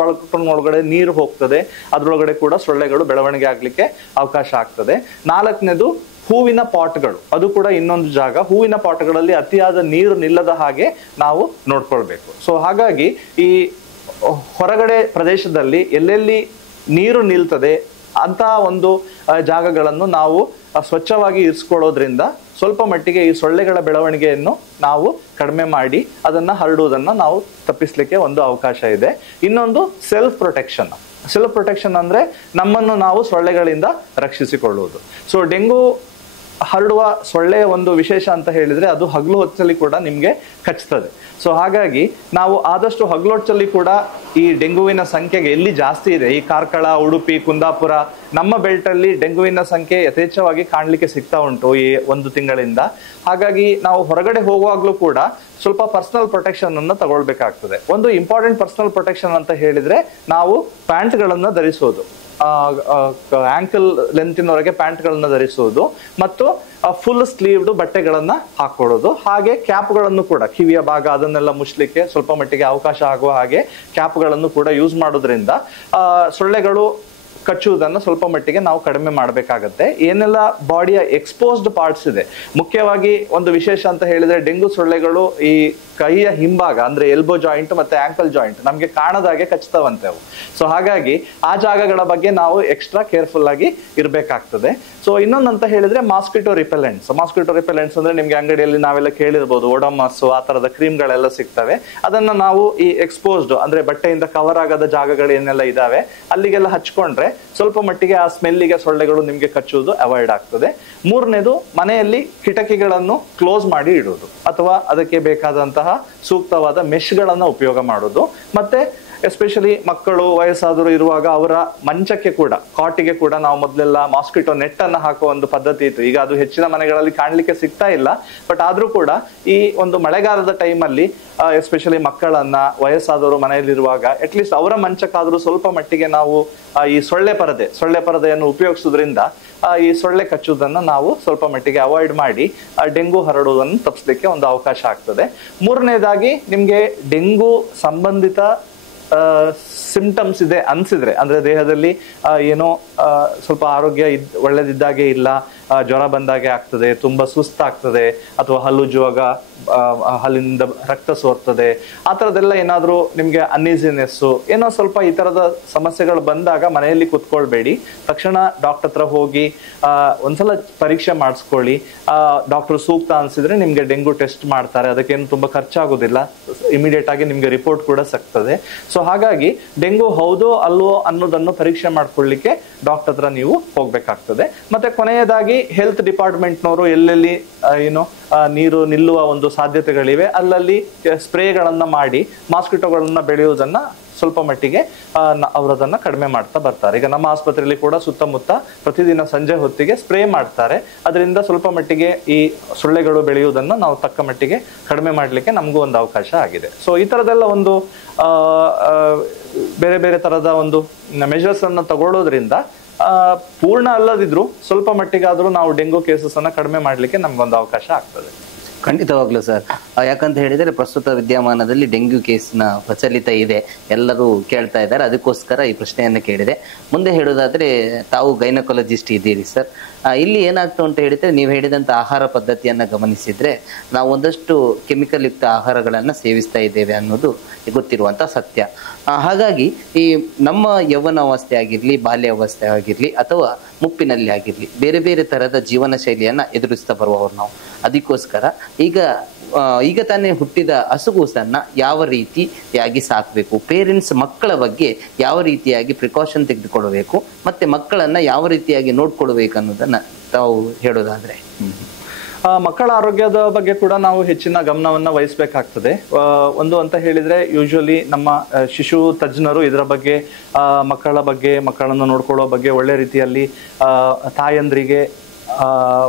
ಬಾಟಲ್ ಒಳಗಡೆ ನೀರು ಹೋಗ್ತದೆ, ಅದ್ರೊಳಗಡೆ ಕೂಡ ಸೊಳ್ಳೆಗಳು ಬೆಳವಣಿಗೆ ಆಗ್ಲಿಕ್ಕೆ ಅವಕಾಶ ಆಗ್ತದೆ. ನಾಲ್ಕನೇದು ಹೂವಿನ ಪಾಟ್ಗಳು, ಅದು ಕೂಡ ಇನ್ನೊಂದು ಜಾಗ. ಹೂವಿನ ಪಾಟ್ಗಳಲ್ಲಿ ಅತಿಯಾದ ನೀರು ನಿಲ್ಲದ ಹಾಗೆ ನಾವು ನೋಡ್ಕೊಳ್ಬೇಕು. ಸೊ ಹಾಗಾಗಿ ಈ ಹೊರಗಡೆ ಪ್ರದೇಶದಲ್ಲಿ ಎಲ್ಲೆಲ್ಲಿ ನೀರು ನಿಲ್ತದೆ ಅಂತ ಒಂದು ಜಾಗಗಳನ್ನು ನಾವು ಸ್ವಚ್ಛವಾಗಿ ಇರಿಸ್ಕೊಳ್ಳೋದ್ರಿಂದ ಸ್ವಲ್ಪ ಮಟ್ಟಿಗೆ ಈ ಸೊಳ್ಳೆಗಳ ಬೆಳವಣಿಗೆಯನ್ನು ನಾವು ಕಡಿಮೆ ಮಾಡಿ ಅದನ್ನ ಹರಡುವುದನ್ನು ನಾವು ತಪ್ಪಿಸ್ಲಿಕ್ಕೆ ಒಂದು ಅವಕಾಶ ಇದೆ. ಇನ್ನೊಂದು ಸೆಲ್ಫ್ ಪ್ರೊಟೆಕ್ಷನ್ ಅಂದ್ರೆ ನಮ್ಮನ್ನು ನಾವು ಸೊಳ್ಳೆಗಳಿಂದ ರಕ್ಷಿಸಿಕೊಳ್ಳುವುದು. ಸೊ ಡೆಂಗು ಹರಡುವ ಸೊಳ್ಳೆಯ ಒಂದು ವಿಶೇಷ ಅಂತ ಹೇಳಿದ್ರೆ ಅದು ಹಗಲು ಹೊತ್ತಲ್ಲಿ ಕೂಡ ನಿಮ್ಗೆ ಕಚ್ತದೆ. ಸೊ ಹಾಗಾಗಿ ನಾವು ಆದಷ್ಟು ಹಗಲೊಟ್ಟಲ್ಲಿ ಕೂಡ ಈ ಡೆಂಗುವಿನ ಸಂಖ್ಯೆಗೆ ಎಲ್ಲಿ ಜಾಸ್ತಿ ಇದೆ, ಈ ಕಾರ್ಕಳ, ಉಡುಪಿ, ಕುಂದಾಪುರ, ನಮ್ಮ ಬೆಲ್ಟ್ ಅಲ್ಲಿ ಡೆಂಗುವಿನ ಸಂಖ್ಯೆ ಯಥೇಚ್ಛವಾಗಿ ಕಾಣ್ಲಿಕ್ಕೆ ಸಿಗ್ತಾ ಉಂಟು ಈ 1 ತಿಂಗಳಿಂದ. ಹಾಗಾಗಿ ನಾವು ಹೊರಗಡೆ ಹೋಗುವಾಗ್ಲೂ ಕೂಡ ಸ್ವಲ್ಪ ಪರ್ಸನಲ್ ಪ್ರೊಟೆಕ್ಷನ್ ಅನ್ನ ತಗೊಳ್ಬೇಕಾಗ್ತದೆ. ಒಂದು ಇಂಪಾರ್ಟೆಂಟ್ ಪರ್ಸನಲ್ ಪ್ರೊಟೆಕ್ಷನ್ ಅಂತ ಹೇಳಿದ್ರೆ ನಾವು ಪ್ಯಾಂಟ್ ಗಳನ್ನ ಧರಿಸೋದು, ಆಂಕಲ್ ಲೆಂತಿನವರೆಗೆ ಪ್ಯಾಂಟ್ ಗಳನ್ನ ಧರಿಸುವುದು ಮತ್ತು ಫುಲ್ ಸ್ಲೀವ್ಡ್ ಬಟ್ಟೆಗಳನ್ನ ಹಾಕೊಳ್ಳೋದು. ಹಾಗೆ ಕ್ಯಾಪ್ಗಳನ್ನು ಕೂಡ, ಕಿವಿಯ ಭಾಗ ಅದನ್ನೆಲ್ಲ ಮುಚ್ಚಲಿಕ್ಕೆ ಸ್ವಲ್ಪ ಮಟ್ಟಿಗೆ ಅವಕಾಶ ಆಗುವ ಹಾಗೆ ಕ್ಯಾಪ್ಗಳನ್ನು ಕೂಡ ಯೂಸ್ ಮಾಡೋದ್ರಿಂದ ಸೊಳ್ಳೆಗಳು ಕಚ್ಚುವುದನ್ನು ಸ್ವಲ್ಪ ಮಟ್ಟಿಗೆ ನಾವು ಕಡಿಮೆ ಮಾಡಬೇಕಾಗತ್ತೆ. ಏನೆಲ್ಲ ಬಾಡಿಯ ಎಕ್ಸ್ಪೋಸ್ಡ್ ಪಾರ್ಟ್ಸ್ ಇದೆ, ಮುಖ್ಯವಾಗಿ ಒಂದು ವಿಶೇಷ ಅಂತ ಹೇಳಿದ್ರೆ ಡೆಂಗು ಸೊಳ್ಳೆಗಳು ಈ ಕೈಯ ಹಿಂಭಾಗ ಅಂದ್ರೆ ಎಲ್ಬೋ ಜಾಯಿಂಟ್ ಮತ್ತೆ ಆಂಕಲ್ ಜಾಯಿಂಟ್ ನಮ್ಗೆ ಕಾಣದಾಗೆ ಕಚ್ತಾವಂತೆ ಅವು. ಸೊ ಹಾಗಾಗಿ ಆ ಜಾಗಗಳ ಬಗ್ಗೆ ನಾವು ಎಕ್ಸ್ಟ್ರಾ ಕೇರ್ಫುಲ್ ಆಗಿ ಇರಬೇಕಾಗ್ತದೆ. ಸೊ ಇನ್ನೊಂದಂತ ಹೇಳಿದ್ರೆ ಮಾಸ್ಕಿಟೋ ರಿಪೆಲೆಂಟ್ಸ್. ಮಾಸ್ಕಿಟೋ ರಿಪೆಲೆಂಟ್ಸ್ ಅಂದ್ರೆ ನಿಮ್ಗೆ ಅಂಗಡಿಯಲ್ಲಿ ನಾವೆಲ್ಲ ಕೇಳಿರ್ಬೋದು, ಓಡೋಮಾಸ್ ಆ ತರದ ಕ್ರೀಮ್ಗಳೆಲ್ಲ ಸಿಗ್ತವೆ. ಅದನ್ನ ನಾವು ಈ ಎಕ್ಸ್ಪೋಸ್ಡ್ ಅಂದ್ರೆ ಬಟ್ಟೆಯಿಂದ ಕವರ್ ಆಗದ ಜಾಗಗಳು ಏನೆಲ್ಲ ಇದಾವೆ ಅಲ್ಲಿಗೆಲ್ಲ ಹಚ್ಕೊಂಡ್ರೆ ಸ್ವಲ್ಪ ಮಟ್ಟಿಗೆ ಆ ಸ್ಮೆಲ್ಲಿಗೆ ಸೊಳ್ಳೆಗಳು ನಿಮ್ಗೆ ಕಚ್ಚುವುದು ಅವಾಯ್ಡ್ ಆಗ್ತದೆ. ಮೂರನೇದು, ಮನೆಯಲ್ಲಿ ಕಿಟಕಿಗಳನ್ನು ಕ್ಲೋಸ್ ಮಾಡಿ ಇಡುವುದು ಅಥವಾ ಅದಕ್ಕೆ ಬೇಕಾದಂತಹ ಸೂಕ್ತವಾದ ಮೆಶ್ಗಳನ್ನ ಉಪಯೋಗ ಮಾಡೋದು. ಮತ್ತೆ ಎಸ್ಪೆಷಲಿ ಮಕ್ಕಳು, ವಯಸ್ಸಾದರು ಇರುವಾಗ ಅವರ ಮಂಚಕ್ಕೆ ಕೂಡ, ಕಾಟಿಗೆ ಕೂಡ ನಾವು ಮೊದಲೆಲ್ಲ ಮಾಸ್ಕಿಟೋ ನೆಟ್ ಅನ್ನ ಹಾಕುವ ಒಂದು ಪದ್ಧತಿ ಇತ್ತು. ಈಗ ಅದು ಹೆಚ್ಚಿನ ಮನೆಗಳಲ್ಲಿ ಕಾಣ್ಲಿಕ್ಕೆ ಸಿಗ್ತಾ ಇಲ್ಲ. ಬಟ್ ಆದ್ರೂ ಕೂಡ ಈ ಒಂದು ಮಳೆಗಾಲದ ಟೈಮಲ್ಲಿ ಎಸ್ಪೆಷಲಿ ಮಕ್ಕಳನ್ನ, ವಯಸ್ಸಾದವರು ಮನೆಯಲ್ಲಿರುವಾಗ ಅಟ್ಲೀಸ್ಟ್ ಅವರ ಮಂಚಕ್ಕಾದ್ರೂ ಸ್ವಲ್ಪ ಮಟ್ಟಿಗೆ ನಾವು ಈ ಸೊಳ್ಳೆ ಪರದೆಯನ್ನು ಉಪಯೋಗಿಸೋದ್ರಿಂದ ಈ ಸೊಳ್ಳೆ ಕಚ್ಚುವುದನ್ನು ನಾವು ಸ್ವಲ್ಪ ಮಟ್ಟಿಗೆ ಅವಾಯ್ಡ್ ಮಾಡಿ ಡೆಂಗು ಹರಡುವುದನ್ನು ತಪ್ಪಿಸ್ಲಿಕ್ಕೆ ಒಂದು ಅವಕಾಶ ಆಗ್ತದೆ. ಮೂರನೇದಾಗಿ, ನಿಮ್ಗೆ ಡೆಂಗು ಸಂಬಂಧಿತ ಸಿಂಪ್ಟಮ್ಸ್ ಇದೆ ಅನ್ಸಿದ್ರೆ, ಅಂದ್ರೆ ದೇಹದಲ್ಲಿ ಏನೋ ಸ್ವಲ್ಪ ಆರೋಗ್ಯ ಒಳ್ಳೆದಿದ್ದಾಗೆ ಇಲ್ಲ, ಜ್ವರ ಬಂದಾಗೆ ಆಗ್ತದೆ, ತುಂಬಾ ಸುಸ್ತಾಗ್ತದೆ, ಅಥವಾ ಹಲ್ಲುಜ್ಜುವಾಗ ಹಲ್ಲಿನಿಂದ ರಕ್ತ ಸೋರ್ತದೆ, ಆ ತರದೆಲ್ಲ ಏನಾದ್ರೂ ನಿಮ್ಗೆ ಅನ್ಈಸಿನೆಸ್ ಏನೋ ಸ್ವಲ್ಪ ಈ ತರದ ಸಮಸ್ಯೆಗಳು ಬಂದಾಗ ಮನೆಯಲ್ಲಿ ಕುತ್ಕೊಳ್ಬೇಡಿ. ತಕ್ಷಣ ಡಾಕ್ಟರ್ ಹತ್ರ ಹೋಗಿ ಒಂದ್ಸಲ ಪರೀಕ್ಷೆ ಮಾಡಿಸ್ಕೊಳ್ಳಿ. ಡಾಕ್ಟರ್ ಸೂಕ್ತ ಅನ್ಸಿದ್ರೆ ನಿಮ್ಗೆ ಡೆಂಗು ಟೆಸ್ಟ್ ಮಾಡ್ತಾರೆ, ಅದಕ್ಕೇನು ತುಂಬಾ ಖರ್ಚಾಗೋದಿಲ್ಲ, ಇಮಿಡಿಯೇಟ್ ಆಗಿ ನಿಮ್ಗೆ ರಿಪೋರ್ಟ್ ಕೂಡ ಸಿಗ್ತದೆ. ಸೊ ಹಾಗಾಗಿ ಡೆಂಗು ಹೌದೋ ಅಲ್ವೋ ಅನ್ನೋದನ್ನು ಪರೀಕ್ಷೆ ಮಾಡ್ಕೊಳ್ಳಿಕ್ಕೆ ಡಾಕ್ಟರ್ ಹತ್ರ ನೀವು ಹೋಗ್ಬೇಕಾಗ್ತದೆ. ಮತ್ತೆ ಕೊನೆಯದಾಗಿ, ಹೆಲ್ತ್ ಡಿಪಾರ್ಟ್ಮೆಂಟ್ನವರು ಎಲ್ಲೆಲ್ಲಿ ಏನು ನೀರು ನಿಲ್ಲುವ ಒಂದು ಸಾಧ್ಯತೆಗಳಿವೆ ಅಲ್ಲಲ್ಲಿ ಸ್ಪ್ರೇಗಳನ್ನ ಮಾಡಿ ಮಾಸ್ಕಿಟೋಗಳನ್ನ ಬೆಳೆಯುವುದನ್ನ ಸ್ವಲ್ಪ ಮಟ್ಟಿಗೆ ಅವರದನ್ನ ಕಡಿಮೆ ಮಾಡ್ತಾ ಬರ್ತಾರೆ. ಈಗ ನಮ್ಮ ಆಸ್ಪತ್ರೆಯಲ್ಲಿ ಕೂಡ ಸುತ್ತಮುತ್ತ ಪ್ರತಿದಿನ ಸಂಜೆ ಹೊತ್ತಿಗೆ ಸ್ಪ್ರೇ ಮಾಡ್ತಾರೆ. ಅದರಿಂದ ಸ್ವಲ್ಪ ಮಟ್ಟಿಗೆ ಈ ಸೊಳ್ಳೆಗಳು ಬೆಳೆಯುವುದನ್ನು ನಾವು ತಕ್ಕ ಮಟ್ಟಿಗೆ ಕಡಿಮೆ ಮಾಡ್ಲಿಕ್ಕೆ ನಮಗೂ ಒಂದು ಅವಕಾಶ ಆಗಿದೆ. ಸೊ ಈ ತರದೆಲ್ಲ ಒಂದು ಬೇರೆ ಬೇರೆ ತರದ ಒಂದು ಮೆಷರ್ಸ್ ಅನ್ನ ತಗೊಳ್ಳೋದ್ರಿಂದ ಪೂರ್ಣ ಅಲ್ಲದಿದ್ರು ಸ್ವಲ್ಪ ಮಟ್ಟಿಗಾದ್ರೂ ನಾವು ಡೆಂಗು ಕೇಸಸ್ ಅನ್ನ ಕಡಿಮೆ ಮಾಡ್ಲಿಕ್ಕೆ ನಮ್ಗೊಂದು ಅವಕಾಶ ಆಗ್ತದೆ. ಖಂಡಿತವಾಗ್ಲೂ ಸರ್. ಯಾಕಂತ ಹೇಳಿದರೆ ಪ್ರಸ್ತುತ ವಿದ್ಯಮಾನದಲ್ಲಿ ಡೆಂಗ್ಯೂ ಕೇಸ್ನ ಪ್ರಚಲಿತ ಇದೆ, ಎಲ್ಲರೂ ಕೇಳ್ತಾ ಇದ್ದಾರೆ, ಅದಕ್ಕೋಸ್ಕರ ಈ ಪ್ರಶ್ನೆಯನ್ನು ಕೇಳಿದೆ. ಮುಂದೆ ಹೇಳೋದಾದ್ರೆ, ತಾವು ಗೈನಕಾಲಜಿಸ್ಟ್ ಇದ್ದೀರಿ ಸರ್. ಇಲ್ಲಿ ಏನಾಗ್ತಾ ಅಂತ ಹೇಳಿದ್ರೆ, ನೀವು ಹೇಳಿದಂಥ ಆಹಾರ ಪದ್ಧತಿಯನ್ನು ಗಮನಿಸಿದ್ರೆ ನಾವು ಒಂದಷ್ಟು ಕೆಮಿಕಲ್ ಯುಕ್ತ ಆಹಾರಗಳನ್ನು ಸೇವಿಸ್ತಾ ಇದ್ದೇವೆ ಅನ್ನೋದು ಗೊತ್ತಿರುವಂಥ ಸತ್ಯ. ಹಾಗಾಗಿ ಈ ನಮ್ಮ ಯೌವನಾವಸ್ಥೆ ಆಗಿರಲಿ, ಬಾಲ್ಯಾವಸ್ಥೆ ಆಗಿರಲಿ, ಅಥವಾ ಮುಪ್ಪಿನಲ್ಲಿ ಆಗಿರಲಿ, ಬೇರೆ ಬೇರೆ ತರಹದ ಜೀವನ ಶೈಲಿಯನ್ನು ಎದುರಿಸ್ತಾ ಬರುವವರು ನಾವು. ಅದಕ್ಕೋಸ್ಕರ ಈಗ ತಾನೇ ಹುಟ್ಟಿದ ಹಸುಗೂಸನ್ನ ಯಾವ ರೀತಿಯಾಗಿ ಸಾಕಬೇಕು, ಪೇರೆಂಟ್ಸ್ ಮಕ್ಕಳ ಬಗ್ಗೆ ಯಾವ ರೀತಿಯಾಗಿ ಪ್ರಿಕಾಷನ್ ತೆಗೆದುಕೊಳ್ಬೇಕು, ಮತ್ತೆ ಮಕ್ಕಳನ್ನ ಯಾವ ರೀತಿಯಾಗಿ ನೋಡ್ಕೊಳ್ಬೇಕು ಅನ್ನೋದನ್ನ ತಾವು ಹೇಳೋದಾದ್ರೆ. ಮಕ್ಕಳ ಆರೋಗ್ಯದ ಬಗ್ಗೆ ಕೂಡ ನಾವು ಹೆಚ್ಚಿನ ಗಮನವನ್ನ ವಹಿಸಬೇಕಾಗ್ತದೆ. ಒಂದು ಅಂತ ಹೇಳಿದ್ರೆ, ಯೂಶುವಲಿ ನಮ್ಮ ಶಿಶು ತಜ್ಞರು ಇದರ ಬಗ್ಗೆ, ಮಕ್ಕಳನ್ನು ನೋಡ್ಕೊಳ್ಳೋ ಬಗ್ಗೆ ಒಳ್ಳೆ ರೀತಿಯಲ್ಲಿ ತಾಯಂದ್ರಿಗೆ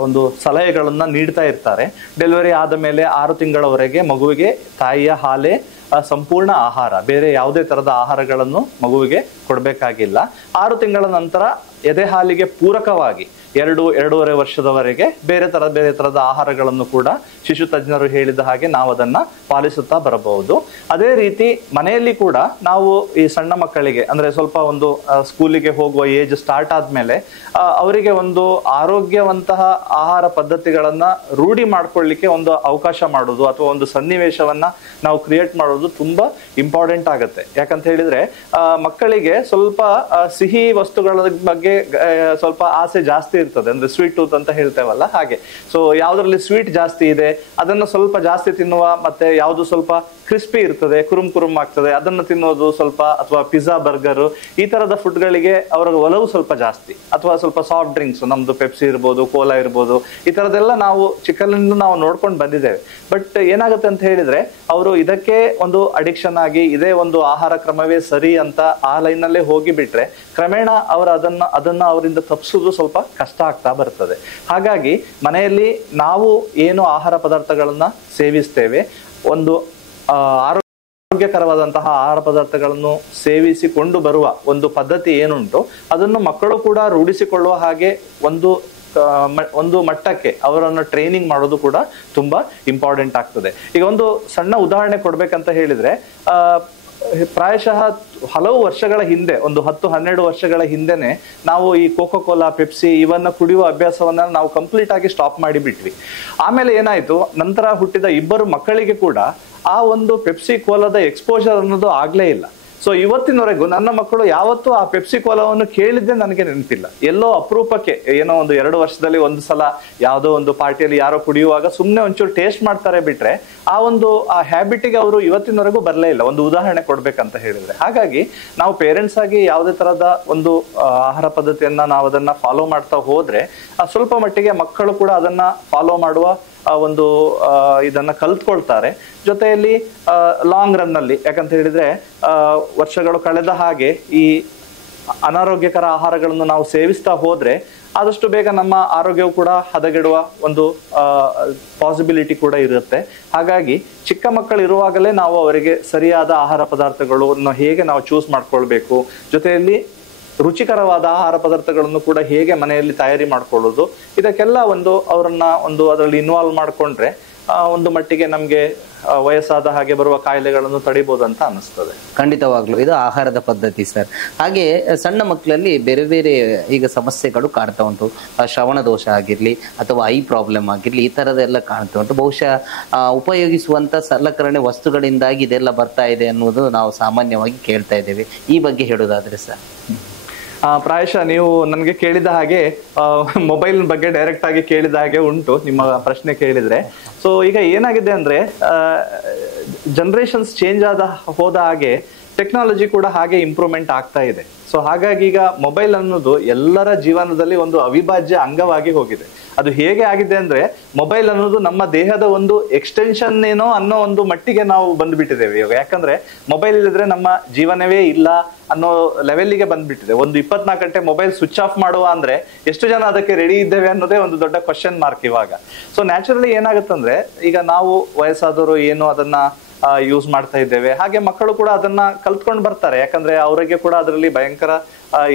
ಒಂದು ಸಲಹೆಗಳನ್ನ ನೀಡ್ತಾ ಇರ್ತಾರೆ. ಡೆಲಿವರಿ ಆದ ಮೇಲೆ 6 ತಿಂಗಳವರೆಗೆ ಮಗುವಿಗೆ ತಾಯಿಯ ಹಾಲೇ ಸಂಪೂರ್ಣ ಆಹಾರ, ಬೇರೆ ಯಾವುದೇ ತರದ ಆಹಾರಗಳನ್ನು ಮಗುವಿಗೆ ಕೊಡಬೇಕಾಗಿಲ್ಲ. 6 ತಿಂಗಳ ನಂತರ ಎದೆ ಹಾಲಿಗೆ ಪೂರಕವಾಗಿ 2-2.5 ವರ್ಷದವರೆಗೆ ಬೇರೆ ತರದ ಆಹಾರಗಳನ್ನು ಕೂಡ ಶಿಶು ತಜ್ಞರು ಹೇಳಿದ ಹಾಗೆ ನಾವು ಅದನ್ನ ಪಾಲಿಸುತ್ತಾ ಬರಬಹುದು. ಅದೇ ರೀತಿ ಮನೆಯಲ್ಲಿ ಕೂಡ ನಾವು ಈ ಸಣ್ಣ ಮಕ್ಕಳಿಗೆ, ಅಂದ್ರೆ ಸ್ವಲ್ಪ ಒಂದು ಸ್ಕೂಲಿಗೆ ಹೋಗುವ ಏಜ್ ಸ್ಟಾರ್ಟ್ ಆದ್ಮೇಲೆ ಅವರಿಗೆ ಒಂದು ಆರೋಗ್ಯವಂತಹ ಆಹಾರ ಪದ್ಧತಿಗಳನ್ನ ರೂಢಿ ಮಾಡ್ಕೊಳ್ಳಿಕ್ಕೆ ಒಂದು ಅವಕಾಶ ಮಾಡೋದು ಅಥವಾ ಒಂದು ಸನ್ನಿವೇಶವನ್ನ ನಾವು ಕ್ರಿಯೇಟ್ ಮಾಡೋದು ತುಂಬಾ ಇಂಪಾರ್ಟೆಂಟ್ ಆಗುತ್ತೆ. ಯಾಕಂತ ಹೇಳಿದ್ರೆ ಮಕ್ಕಳಿಗೆ ಸ್ವಲ್ಪ ಸಿಹಿ ವಸ್ತುಗಳ ಬಗ್ಗೆ ಸ್ವಲ್ಪ ಆಸೆ ಜಾಸ್ತಿ ಇರ್ತದೆ, ಅಂದ್ರೆ ಸ್ವೀಟ್ ಟೂತ್ ಅಂತ ಹೇಳ್ತೇವಲ್ಲ ಹಾಗೆ. ಸೊ ಯಾವ್ದ್ರಲ್ಲಿ ಸ್ವೀಟ್ ಜಾಸ್ತಿ ಇದೆ ಅದನ್ನ ಸ್ವಲ್ಪ ಜಾಸ್ತಿ ತಿನ್ನುವ, ಮತ್ತೆ ಯಾವ್ದು ಸ್ವಲ್ಪ ಕ್ರಿಸ್ಪಿ ಇರ್ತದೆ, ಕುರುಮ್ ಆಗ್ತದೆ, ಅದನ್ನ ತಿನ್ನೋದು ಸ್ವಲ್ಪ, ಅಥವಾ ಪಿಜ್ಜಾ ಬರ್ಗರ್ ಈ ತರದ ಫುಡ್ಗಳಿಗೆ ಅವರ ಒಲವು ಸ್ವಲ್ಪ ಜಾಸ್ತಿ. ಅಥವಾ ಸ್ವಲ್ಪ ಸಾಫ್ಟ್ ಡ್ರಿಂಕ್ಸ್, ನಮ್ದು ಪೆಪ್ಸಿ ಇರ್ಬೋದು, ಕೋಲಾ ಇರ್ಬೋದು, ಈ ತರದೆಲ್ಲ ನಾವು ಚಿಕ್ಕಲ್ಲಿಂದ ನಾವು ನೋಡ್ಕೊಂಡು ಬಂದಿದ್ದೇವೆ. ಬಟ್ ಏನಾಗುತ್ತೆ ಅಂತ ಹೇಳಿದ್ರೆ ಅವರು ಇದಕ್ಕೆ ಒಂದು ಅಡಿಕ್ಷನ್ ಆಗಿ ಇದೇ ಒಂದು ಆಹಾರ ಕ್ರಮವೇ ಸರಿ ಅಂತ ಆ ಲೈನಲ್ಲೇ ಹೋಗಿ ಬಿಟ್ರೆ ಕ್ರಮೇಣ ಅವರು ಅದನ್ನ ಅವರಿಂದ ತಪ್ಪಿಸೋದು ಸ್ವಲ್ಪ ಕಷ್ಟ ಆಗ್ತಾ ಬರ್ತದೆ. ಹಾಗಾಗಿ ಮನೆಯಲ್ಲಿ ನಾವು ಏನು ಆಹಾರ ಪದಾರ್ಥಗಳನ್ನ ಸೇವಿಸ್ತೇವೆ, ಒಂದು ಆರೋಗ್ಯಕರವಾದಂತಹ ಆಹಾರ ಪದಾರ್ಥಗಳನ್ನು ಸೇವಿಸಿಕೊಂಡು ಬರುವ ಒಂದು ಪದ್ಧತಿ ಏನುಂಟು ಅದನ್ನು ಮಕ್ಕಳು ಕೂಡ ರೂಢಿಸಿಕೊಳ್ಳುವ ಹಾಗೆ ಒಂದು ಮಟ್ಟಕ್ಕೆ ಅವರನ್ನು ಟ್ರೈನಿಂಗ್ ಮಾಡೋದು ಕೂಡ ತುಂಬಾ ಇಂಪಾರ್ಟೆಂಟ್ ಆಗ್ತದೆ. ಈಗ ಒಂದು ಸಣ್ಣ ಉದಾಹರಣೆ ಕೊಡ್ಬೇಕಂತ ಹೇಳಿದ್ರೆ, ಪ್ರಾಯಶಃ ಹಲವು ವರ್ಷಗಳ ಹಿಂದೆ, ಒಂದು 10-12 ವರ್ಷಗಳ ಹಿಂದೆನೆ ನಾವು ಈ ಕೋಕೋ ಕೋಲಾ, ಪೆಪ್ಸಿ ಇವನ್ನ ಕುಡಿಯುವ ಅಭ್ಯಾಸವನ್ನ ನಾವು ಕಂಪ್ಲೀಟ್ ಆಗಿ ಸ್ಟಾಪ್ ಮಾಡಿ ಬಿಟ್ವಿ. ಆಮೇಲೆ ಏನಾಯ್ತು, ನಂತರ ಹುಟ್ಟಿದ 2 ಮಕ್ಕಳಿಗೆ ಕೂಡ ಆ ಒಂದು ಪೆಪ್ಸಿ ಕೋಲಾದ ಎಕ್ಸ್ಪೋಜರ್ ಅನ್ನೋದು ಆಗ್ಲೇ ಇಲ್ಲ. ಸೊ ಇವತ್ತಿನವರೆಗೂ ನನ್ನ ಮಕ್ಕಳು ಯಾವತ್ತೂ ಆ ಪೆಪ್ಸಿ ಕೋಲಾವನ್ನು ಕೇಳಿದ್ದೆ ನನಗೆ ನೆನಪಿಲ್ಲ. ಎಲ್ಲೋ ಅಪರೂಪಕ್ಕೆ ಏನೋ ಒಂದು 2 ವರ್ಷದಲ್ಲಿ ಒಂದು ಸಲ ಯಾವುದೋ ಒಂದು ಪಾರ್ಟಿಯಲ್ಲಿ ಯಾರೋ ಕುಡಿಯುವಾಗ ಸುಮ್ಮನೆ ಒಂಚೂರು ಟೇಸ್ಟ್ ಮಾಡ್ತಾರೆ ಬಿಟ್ರೆ ಆ ಹ್ಯಾಬಿಟಿಗೆ ಅವರು ಇವತ್ತಿನವರೆಗೂ ಬರಲೇ ಇಲ್ಲ, ಒಂದು ಉದಾಹರಣೆ ಕೊಡ್ಬೇಕಂತ ಹೇಳಿದ್ರೆ. ಹಾಗಾಗಿ ನಾವು ಪೇರೆಂಟ್ಸ್ ಆಗಿ ಯಾವುದೇ ತರದ ಒಂದು ಆಹಾರ ಪದ್ಧತಿಯನ್ನ ನಾವು ಅದನ್ನ ಫಾಲೋ ಮಾಡ್ತಾ ಹೋದ್ರೆ ಸ್ವಲ್ಪ ಮಟ್ಟಿಗೆ ಮಕ್ಕಳು ಕೂಡ ಅದನ್ನ ಫಾಲೋ ಮಾಡುವ ಒಂದು ಇದನ್ನ ಕಲ್ತ್ಕೊಳ್ತಾರೆ. ಜೊತೆಯಲ್ಲಿ ಲಾಂಗ್ ರನ್ ನಲ್ಲಿ, ಯಾಕಂತ ಹೇಳಿದ್ರೆ ವರ್ಷಗಳು ಕಳೆದ ಹಾಗೆ ಈ ಅನಾರೋಗ್ಯಕರ ಆಹಾರಗಳನ್ನು ನಾವು ಸೇವಿಸ್ತಾ ಹೋದ್ರೆ ಆದಷ್ಟು ಬೇಗ ನಮ್ಮ ಆರೋಗ್ಯವು ಕೂಡ ಹದಗೆಡುವ ಒಂದು ಪಾಸಿಬಿಲಿಟಿ ಕೂಡ ಇರುತ್ತೆ. ಹಾಗಾಗಿ ಚಿಕ್ಕ ಮಕ್ಕಳು ಇರುವಾಗಲೇ ನಾವು ಅವರಿಗೆ ಸರಿಯಾದ ಆಹಾರ ಪದಾರ್ಥಗಳನ್ನು ಹೇಗೆ ನಾವು ಚೂಸ್ ಮಾಡ್ಕೊಳ್ಬೇಕು, ಜೊತೆಯಲ್ಲಿ ರುಚಿಕರವಾದ ಆಹಾರ ಪದಾರ್ಥಗಳನ್ನು ಕೂಡ ಹೇಗೆ ಮನೆಯಲ್ಲಿ ತಯಾರಿ ಮಾಡ್ಕೊಳ್ಳೋದು, ಇದಕ್ಕೆಲ್ಲ ಅವರನ್ನ ಅದರಲ್ಲಿ ಇನ್ವಾಲ್ವ್ ಮಾಡ್ಕೊಂಡ್ರೆ ಒಂದು ಮಟ್ಟಿಗೆ ನಮ್ಗೆ ವಯಸ್ಸಾದ ಹಾಗೆ ಬರುವ ಕಾಯಿಲೆಗಳನ್ನು ತಡಿಬಹುದು ಅಂತ ಅನಿಸ್ತದೆ. ಖಂಡಿತವಾಗ್ಲು ಇದು ಆಹಾರದ ಪದ್ಧತಿ ಸರ್. ಹಾಗೆ ಸಣ್ಣ ಮಕ್ಕಳಲ್ಲಿ ಬೇರೆ ಬೇರೆ ಈಗ ಸಮಸ್ಯೆಗಳು ಕಾಡ್ತಾ ಉಂಟು. ಶ್ರವಣ ದೋಷ ಆಗಿರ್ಲಿ ಅಥವಾ ಐ ಪ್ರಾಬ್ಲಮ್ ಆಗಿರ್ಲಿ, ಈ ತರದೆಲ್ಲ ಕಾಣ್ತಾ ಉಂಟು. ಬಹುಶಃ ಉಪಯೋಗಿಸುವಂತ ಸಲಕರಣೆ ವಸ್ತುಗಳಿಂದಾಗಿ ಇದೆಲ್ಲ ಬರ್ತಾ ಇದೆ ಅನ್ನೋದು ನಾವು ಸಾಮಾನ್ಯವಾಗಿ ಕೇಳ್ತಾ ಇದ್ದೇವೆ. ಈ ಬಗ್ಗೆ ಹೇಳೋದಾದ್ರೆ ಸರ್? ಪ್ರಾಯಶಃ ನೀವು ನನಗೆ ಕೇಳಿದ ಹಾಗೆ ಮೊಬೈಲ್ ಬಗ್ಗೆ ಡೈರೆಕ್ಟ್ ಆಗಿ ಕೇಳಿದ ಹಾಗೆ ಉಂಟು ನಿಮ್ಮ ಪ್ರಶ್ನೆ ಕೇಳಿದ್ರೆ. ಸೊ ಈಗ ಏನಾಗಿದೆ ಅಂದ್ರೆ ಜನರೇಷನ್ಸ್ ಚೇಂಜ್ ಹೋದ ಹಾಗೆ ಟೆಕ್ನಾಲಜಿ ಕೂಡ ಹಾಗೆ ಇಂಪ್ರೂವ್ಮೆಂಟ್ ಆಗ್ತಾ ಇದೆ. ಸೊ ಹಾಗಾಗಿ ಈಗ ಮೊಬೈಲ್ ಅನ್ನೋದು ಎಲ್ಲರ ಜೀವನದಲ್ಲಿ ಒಂದು ಅವಿಭಾಜ್ಯ ಅಂಗವಾಗಿ ಹೋಗಿದೆ. ಅದು ಹೇಗೆ ಆಗಿದೆ ಅಂದ್ರೆ ಮೊಬೈಲ್ ಅನ್ನೋದು ನಮ್ಮ ದೇಹದ ಒಂದು ಎಕ್ಸ್ಟೆನ್ಷನ್ ಏನೋ ಅನ್ನೋ ಒಂದು ಮಟ್ಟಿಗೆ ನಾವು ಬಂದ್ಬಿಟ್ಟಿದ್ದೇವೆ ಇವಾಗ. ಯಾಕಂದ್ರೆ ಮೊಬೈಲ್ ಇಲ್ಲದ್ರೆ ನಮ್ಮ ಜೀವನವೇ ಇಲ್ಲ ಅನ್ನೋ ಲೆವೆಲ್ಗೆ ಬಂದ್ಬಿಟ್ಟಿದೆ. ಒಂದು 24 ಗಂಟೆ ಮೊಬೈಲ್ ಸ್ವಿಚ್ ಆಫ್ ಮಾಡುವ ಅಂದ್ರೆ ಎಷ್ಟು ಜನ ಅದಕ್ಕೆ ರೆಡಿ ಇದ್ದೇವೆ ಅನ್ನೋದೇ ಒಂದು ದೊಡ್ಡ ಕ್ವಶನ್ ಮಾರ್ಕ್ ಇವಾಗ. ಸೊ ನ್ಯಾಚುರಲಿ ಏನಾಗುತ್ತಂದ್ರೆ ಈಗ ನಾವು ವಯಸ್ಸಾದವರು ಏನು ಅದನ್ನ ಯೂಸ್ ಮಾಡ್ತಾ ಇದ್ದೇವೆ, ಹಾಗೆ ಮಕ್ಕಳು ಕೂಡ ಅದನ್ನ ಕಲ್ತ್ಕೊಂಡು ಬರ್ತಾರೆ. ಯಾಕಂದ್ರೆ ಅವರಿಗೆ ಕೂಡ ಅದರಲ್ಲಿ ಭಯಂಕರ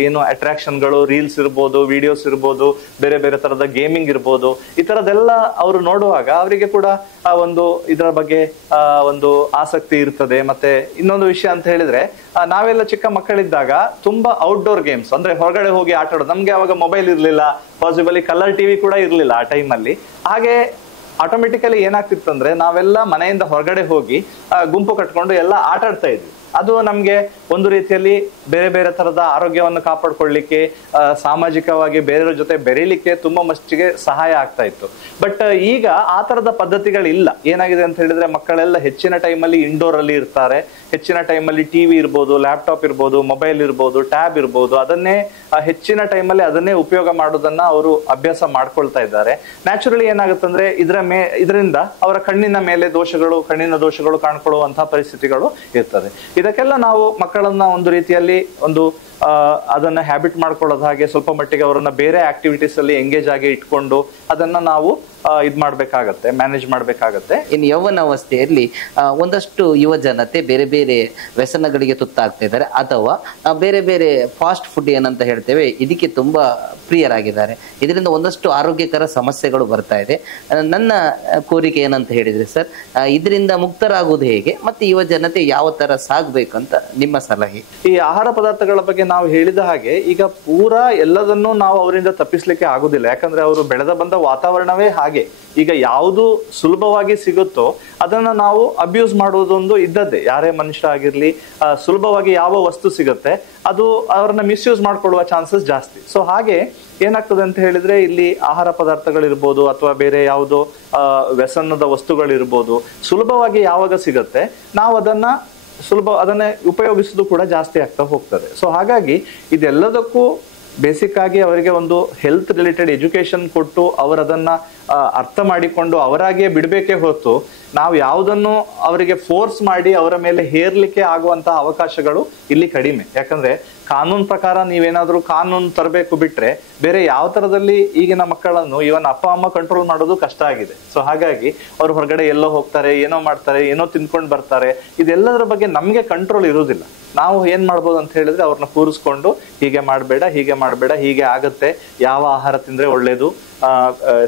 ಏನು ಅಟ್ರಾಕ್ಷನ್ಗಳು, ರೀಲ್ಸ್ ಇರ್ಬೋದು, ವಿಡಿಯೋಸ್ ಇರ್ಬೋದು, ಬೇರೆ ಬೇರೆ ತರದ ಗೇಮಿಂಗ್ ಇರ್ಬೋದು, ಈ ತರದೆಲ್ಲ ಅವರು ನೋಡುವಾಗ ಅವರಿಗೆ ಕೂಡ ಒಂದು ಇದರ ಬಗ್ಗೆ ಒಂದು ಆಸಕ್ತಿ ಇರ್ತದೆ. ಮತ್ತೆ ಇನ್ನೊಂದು ವಿಷಯ ಅಂತ ಹೇಳಿದ್ರೆ, ನಾವೆಲ್ಲ ಚಿಕ್ಕ ಮಕ್ಕಳಿದ್ದಾಗ ತುಂಬಾ ಔಟ್ಡೋರ್ ಗೇಮ್ಸ್, ಅಂದ್ರೆ ಹೊರಗಡೆ ಹೋಗಿ ಆಟ ಆಡೋದು. ನಮ್ಗೆ ಅವಾಗ ಮೊಬೈಲ್ ಇರ್ಲಿಲ್ಲ, ಪಾಸಿಬಲಿ ಕಲರ್ ಟಿವಿ ಕೂಡ ಇರ್ಲಿಲ್ಲ ಆ ಟೈಮಲ್ಲಿ. ಹಾಗೆ ಆಟೋಮೆಟಿಕಲಿ ಏನಾಗ್ತಿತ್ತು ಅಂದ್ರೆ ನಾವೆಲ್ಲ ಮನೆಯಿಂದ ಹೊರಗಡೆ ಹೋಗಿ ಗುಂಪು ಕಟ್ಕೊಂಡು ಎಲ್ಲ ಆಟ ಆಡ್ತಾ ಇದ್ವಿ. ಅದು ನಮ್ಗೆ ಒಂದು ರೀತಿಯಲ್ಲಿ ಬೇರೆ ಬೇರೆ ತರದ ಆರೋಗ್ಯವನ್ನು ಕಾಪಾಡ್ಕೊಳ್ಳಿಕ್ಕೆ, ಸಾಮಾಜಿಕವಾಗಿ ಬೇರೆಯವ್ರ ಜೊತೆ ಬೆರೀಲಿಕ್ಕೆ ತುಂಬಾ ಮಟ್ಟಿಗೆ ಸಹಾಯ ಆಗ್ತಾ ಇತ್ತು. ಬಟ್ ಈಗ ಆ ತರದ ಪದ್ಧತಿಗಳಿಲ್ಲ. ಏನಾಗಿದೆ ಅಂತ ಹೇಳಿದ್ರೆ ಮಕ್ಕಳೆಲ್ಲ ಹೆಚ್ಚಿನ ಟೈಮಲ್ಲಿ ಇಂಡೋರ್ ಅಲ್ಲಿ ಇರ್ತಾರೆ. ಹೆಚ್ಚಿನ ಟೈಮಲ್ಲಿ ಟಿವಿ ಇರ್ಬೋದು, ಲ್ಯಾಪ್ಟಾಪ್ ಇರ್ಬೋದು, ಮೊಬೈಲ್ ಇರ್ಬೋದು, ಟ್ಯಾಬ್ ಇರ್ಬೋದು, ಅದನ್ನೇ ಹೆಚ್ಚಿನ ಟೈಮಲ್ಲಿ ಅದನ್ನೇ ಉಪಯೋಗ ಮಾಡೋದನ್ನ ಅವರು ಅಭ್ಯಾಸ ಮಾಡ್ಕೊಳ್ತಾ ಇದ್ದಾರೆ. ನ್ಯಾಚುರಲಿ ಏನಾಗುತ್ತಂದ್ರೆ ಇದರಿಂದ ಅವರ ಕಣ್ಣಿನ ದೋಷಗಳು ಕಾಣ್ಕೊಳ್ಳುವಂತಹ ಪರಿಸ್ಥಿತಿಗಳು ಇರ್ತದೆ. ಇದಕ್ಕೆಲ್ಲ ನಾವು ಮಕ್ಕಳನ್ನ ಒಂದು ರೀತಿಯಲ್ಲಿ ಅದನ್ನ ಹ್ಯಾಬಿಟ್ ಮಾಡ್ಕೊಳ್ಳೋದು ಹಾಗೆ ಸ್ವಲ್ಪ ಮಟ್ಟಿಗೆ ಅವರನ್ನ ಬೇರೆ ಆಕ್ಟಿವಿಟೀಸ್ ಅಲ್ಲಿ ಎಂಗೇಜ್ ಆಗಿ ಇಟ್ಕೊಂಡು ಅದನ್ನ ನಾವು ಮ್ಯಾನೇಜ್ ಮಾಡ್ಬೇಕಾಗತ್ತೆ. ಇನ್ನು ಯೌವನಾವಸ್ಥೆಯಲ್ಲಿ ಒಂದಷ್ಟು ಯುವ ಜನತೆ ಬೇರೆ ಬೇರೆ ವ್ಯಸನಗಳಿಗೆ ತುತ್ತಾಗ್ತಾ ಇದ್ದಾರೆ, ಅಥವಾ ಬೇರೆ ಬೇರೆ ಫಾಸ್ಟ್ ಫುಡ್ ಏನಂತ ಹೇಳ್ತೇವೆ ಇದಕ್ಕೆ ತುಂಬಾ ಪ್ರಿಯರಾಗಿದ್ದಾರೆ. ಇದರಿಂದ ಒಂದಷ್ಟು ಆರೋಗ್ಯಕರ ಸಮಸ್ಯೆಗಳು ಬರ್ತಾ ಇದೆ. ನನ್ನ ಕೋರಿಕೆ ಏನಂತ ಹೇಳಿದ್ರೆ ಸರ್, ಇದರಿಂದ ಮುಕ್ತರಾಗುವುದು ಹೇಗೆ, ಮತ್ತೆ ಯುವ ಜನತೆ ಯಾವ ತರ ಸಾಗ್ಬೇಕಂತ ನಿಮ್ಮ ಸಲಹೆ? ಈ ಆಹಾರ ಪದಾರ್ಥಗಳ ಬಗ್ಗೆ ನಾವು ಹೇಳಿದ ಹಾಗೆ ಈಗ ಪೂರಾ ಎಲ್ಲದನ್ನೂ ನಾವು ಅವರಿಂದ ತಪ್ಪಿಸ್ಲಿಕ್ಕೆ ಆಗುದಿಲ್ಲ. ಯಾಕಂದ್ರೆ ಅವರು ಬೆಳೆದ ಬಂದ ವಾತಾವರಣವೇ ಹಾಗೆ ಹಾಗೆ ಈಗ ಯಾವುದು ಸುಲಭವಾಗಿ ಸಿಗುತ್ತೋ ಅದನ್ನ ನಾವು ಅಬ್ಯೂಸ್ ಮಾಡುವುದೊಂದು ಇದ್ದದ್ದೇ. ಯಾರೇ ಮನುಷ್ಯ ಆಗಿರ್ಲಿ, ಸುಲಭವಾಗಿ ಯಾವ ವಸ್ತು ಸಿಗುತ್ತೆ ಅದು ಅವ್ರನ್ನ ಮಿಸ್ಯೂಸ್ ಮಾಡ್ಕೊಳ್ಳುವ ಚಾನ್ಸಸ್ ಜಾಸ್ತಿ. ಸೊ ಹಾಗೆ ಏನಾಗ್ತದೆ ಅಂತ ಹೇಳಿದ್ರೆ, ಇಲ್ಲಿ ಆಹಾರ ಪದಾರ್ಥಗಳಿರ್ಬೋದು ಅಥವಾ ಬೇರೆ ಯಾವುದೋ ವ್ಯಸನದ ವಸ್ತುಗಳಿರ್ಬೋದು, ಸುಲಭವಾಗಿ ಯಾವಾಗ ಸಿಗುತ್ತೆ ನಾವು ಅದನ್ನೇ ಉಪಯೋಗಿಸೋದು ಕೂಡ ಜಾಸ್ತಿ ಆಗ್ತಾ ಹೋಗ್ತದೆ. ಸೊ ಹಾಗಾಗಿ ಇದೆಲ್ಲದಕ್ಕೂ ಬೇಸಿಕ್ ಆಗಿ ಅವರಿಗೆ ಒಂದು ಹೆಲ್ತ್ ರಿಲೇಟೆಡ್ ಎಜುಕೇಶನ್ ಕೊಟ್ಟು ಅವರದನ್ನ ಅರ್ಥ ಮಾಡಿಕೊಂಡು ಅವರಾಗಿಯೇ ಬಿಡಬೇಕೇ ಹೊರತು ನಾವು ಯಾವುದನ್ನು ಅವರಿಗೆ ಫೋರ್ಸ್ ಮಾಡಿ ಅವರ ಮೇಲೆ ಹೇರ್ಲಿಕ್ಕೆ ಆಗುವಂತಹ ಅವಕಾಶಗಳು ಇಲ್ಲಿ ಕಡಿಮೆ. ಯಾಕಂದ್ರೆ ಕಾನೂನು ಪ್ರಕಾರ ನೀವೇನಾದ್ರೂ ಕಾನೂನು ತರಬೇಕು ಬಿಟ್ರೆ ಬೇರೆ ಯಾವ ತರದಲ್ಲಿ ಈಗಿನ ಮಕ್ಕಳನ್ನು ಇವನ್ ಅಪ್ಪ ಅಮ್ಮ ಕಂಟ್ರೋಲ್ ಮಾಡೋದು ಕಷ್ಟ ಆಗಿದೆ. ಸೊ ಹಾಗಾಗಿ ಅವ್ರು ಹೊರಗಡೆ ಎಲ್ಲೋ ಹೋಗ್ತಾರೆ, ಏನೋ ಮಾಡ್ತಾರೆ, ಏನೋ ತಿನ್ಕೊಂಡು ಬರ್ತಾರೆ. ಇದೆಲ್ಲದರ ಬಗ್ಗೆ ನಮ್ಗೆ ಕಂಟ್ರೋಲ್ ಇರುವುದಿಲ್ಲ. ನಾವು ಏನ್ ಮಾಡ್ಬೋದು ಅಂತ ಹೇಳಿದ್ರೆ ಅವ್ರನ್ನ ಕೂರಿಸ್ಕೊಂಡು ಹೀಗೆ ಮಾಡಬೇಡ, ಹೀಗೆ ಆಗತ್ತೆ, ಯಾವ ಆಹಾರ ತಿಂದ್ರೆ ಒಳ್ಳೇದು,